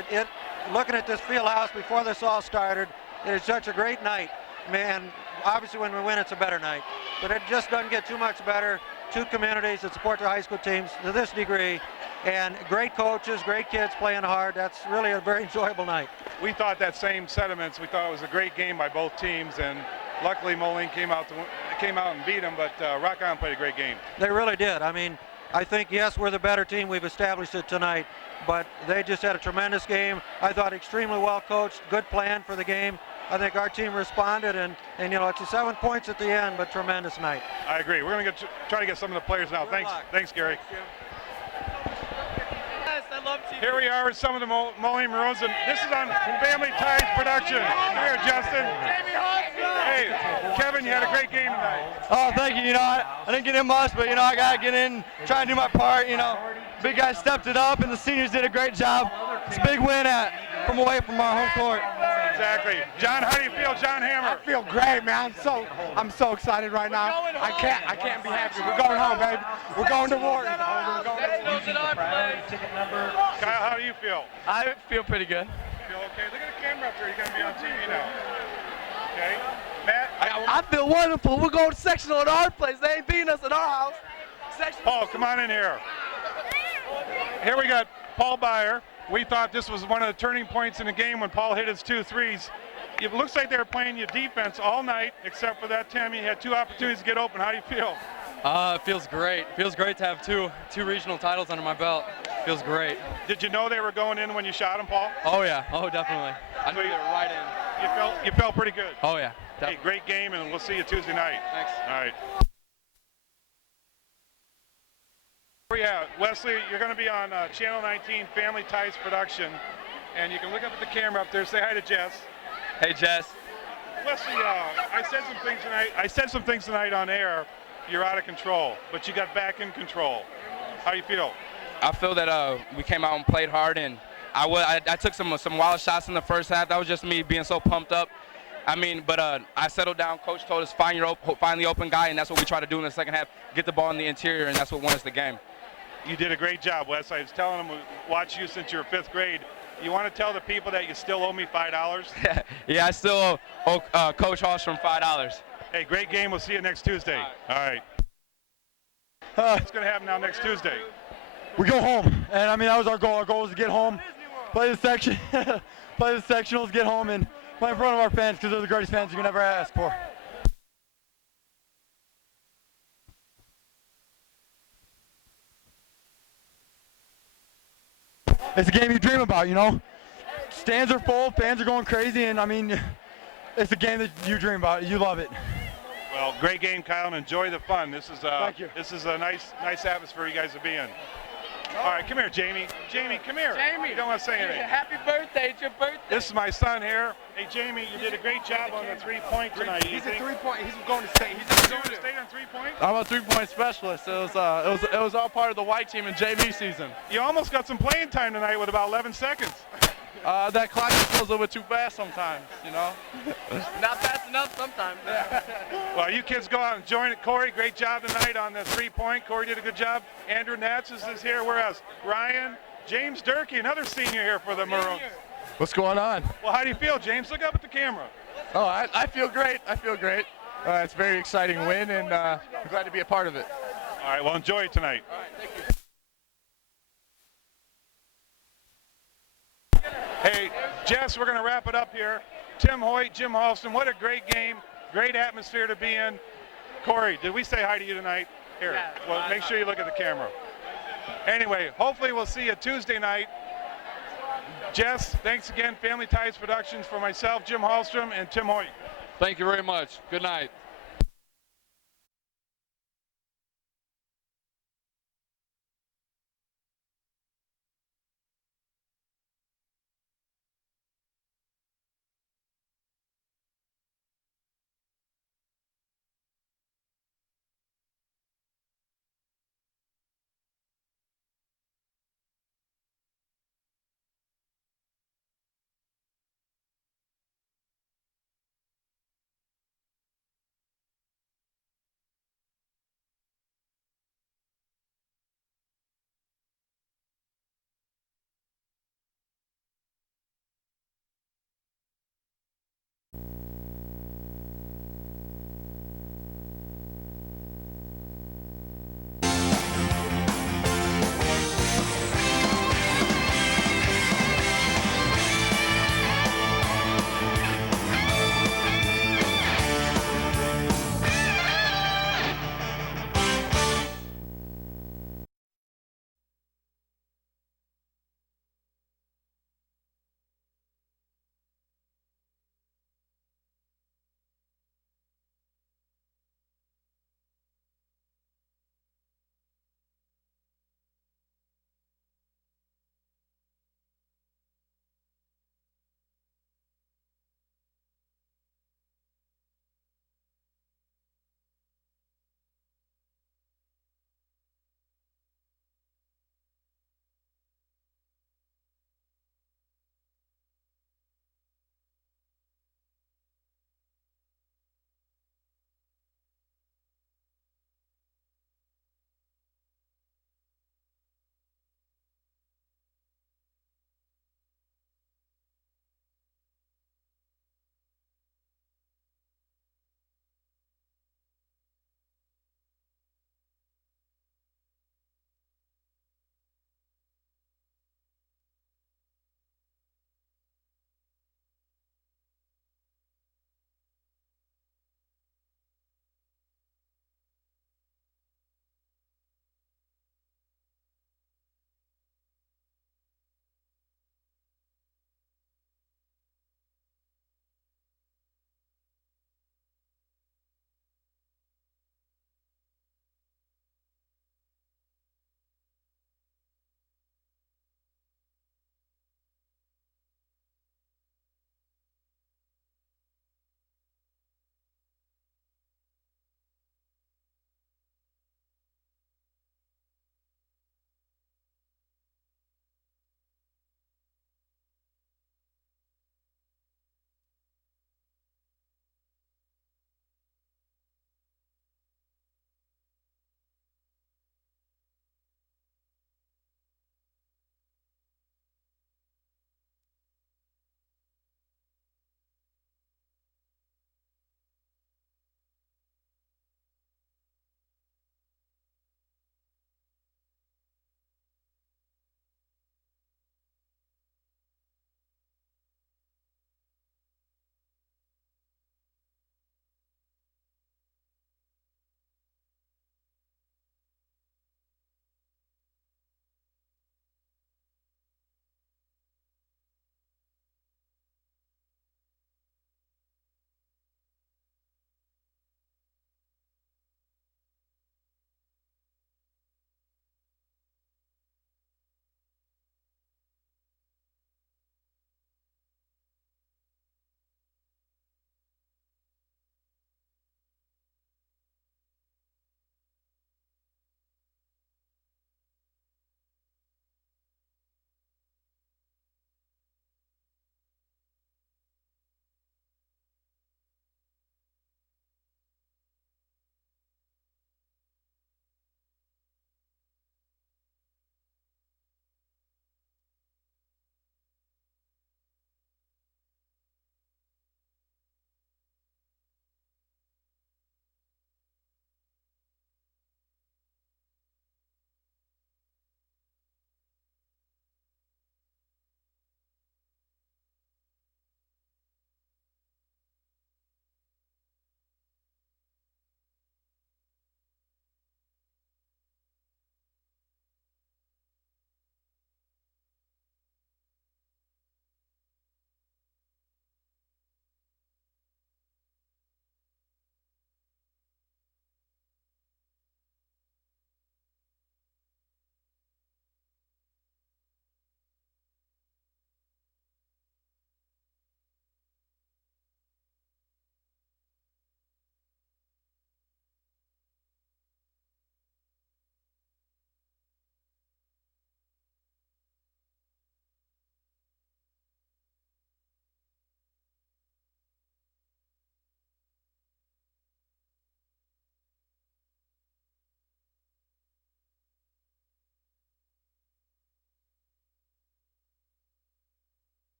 looking at this field house before this all started, it is such a great night. Man, obviously when we win, it's a better night. But it just doesn't get too much better. Two communities that support their high school teams to this degree. And great coaches, great kids playing hard. That's really a very enjoyable night. We thought that same sentiments. We thought it was a great game by both teams, and luckily Moline came out and beat them. But Rock Island played a great game. They really did. I mean, I think yes, we're the better team. We've established it tonight, but they just had a tremendous game. I thought extremely well coached, good plan for the game. I think our team responded, and you know, it's a 7 points at the end, but tremendous night. I agree. We're going to try to get some of the players now. Thanks, Gary. Here we are with some of the Moline Maroons, and this is on Family Ties Production. Here, Justin. Hey, Kevin, you had a great game tonight. Oh, thank you. You know, I didn't get in much, but, you know, I got to get in, try and do my part. You know, big guys stepped it up, and the seniors did a great job. It's a big win from away from our home court. Exactly. John, how do you feel, John Hammer? I feel great, man. I'm so excited right now. I can't be happy. We're going home, baby. We're going to Wharton. Kyle, how do you feel? I feel pretty good. Feel okay? Look at the camera up there. You're going to be on TV now. Okay. Matt? I feel wonderful. We're going to sectional at our place. They ain't beating us at our house. Paul, come on in here. Here we got Paul Beyer. We thought this was one of the turning points in the game when Paul hit his 2 threes. It looks like they were playing your defense all night, except for that time you had 2 opportunities to get open. How do you feel? It feels great. It feels great to have two regional titles under my belt. Feels great. Did you know they were going in when you shot them, Paul? Oh yeah. Oh, definitely. I knew they were right in. You felt pretty good. Oh yeah. Hey, great game, and we'll see you Tuesday night. Thanks. All right. Yeah, Wesley, you're going to be on Channel 19 Family Ties Production, and you can look up at the camera up there. Say hi to Jess. Hey, Jess. Wesley, I said some things tonight on air. You're out of control, but you got back in control. How do you feel? I feel that we came out and played hard, and I took some wild shots in the first half. That was just me being so pumped up. I mean, but I settled down. Coach told us find the open guy, and that's what we try to do in the second half. Get the ball in the interior, and that's what won us the game. You did a great job, Wes. I was telling them we watched you since you were 5th grade. You want to tell the people that you still owe me $5? Yeah, I still owe Coach Hallstrom $5. Hey, great game. We'll see you next Tuesday. All right. What's going to happen now next Tuesday? We go home, and I mean that was our goal. Our goal was to get home, play the section, play the sectionals, get home, and play in front of our fans because they're the greatest fans you can ever ask for. It's a game you dream about, you know. Stands are full, fans are going crazy, and I mean, it's a game that you dream about. You love it. Well, great game, Kyle, and enjoy the fun. This is Thank you. This is a nice atmosphere you guys to be in. All right, come here, Jamie. Jamie, come here. Jamie, you don't want to say anything. Happy birthday! It's your birthday. This is my son here. Hey, Jamie, you did a great job on the 3-point tonight. He's a 3-point. He's going to state. He's going to state on 3-point. I'm a 3-point specialist. It was all part of the white team in JV season. You almost got some playing time tonight with about 11 seconds. That clock just goes a little bit too fast sometimes, you know. Not fast enough sometimes. Well, you kids go out and join it. Corey, great job tonight on the 3-point. Corey did a good job. Andrew Natchez is here. Where else? Ryan, James Durkee, another senior here for the Maroons. What's going on? Well, how do you feel, James? Look up at the camera. Oh, I feel great. I feel great. It's a very exciting win, and I'm glad to be a part of it. All right, well, enjoy it tonight. All right, thank you. Hey, Jess, we're going to wrap it up here. Tim Hoyt, Jim Halston, what a great game. Great atmosphere to be in. Corey, did we say hi to you tonight? Here, well, make sure you look at the camera. Anyway, hopefully we'll see you Tuesday night. Jess, thanks again. Family Ties Productions for myself, Jim Halstrom, and Tim Hoyt. Thank you very much. Good night.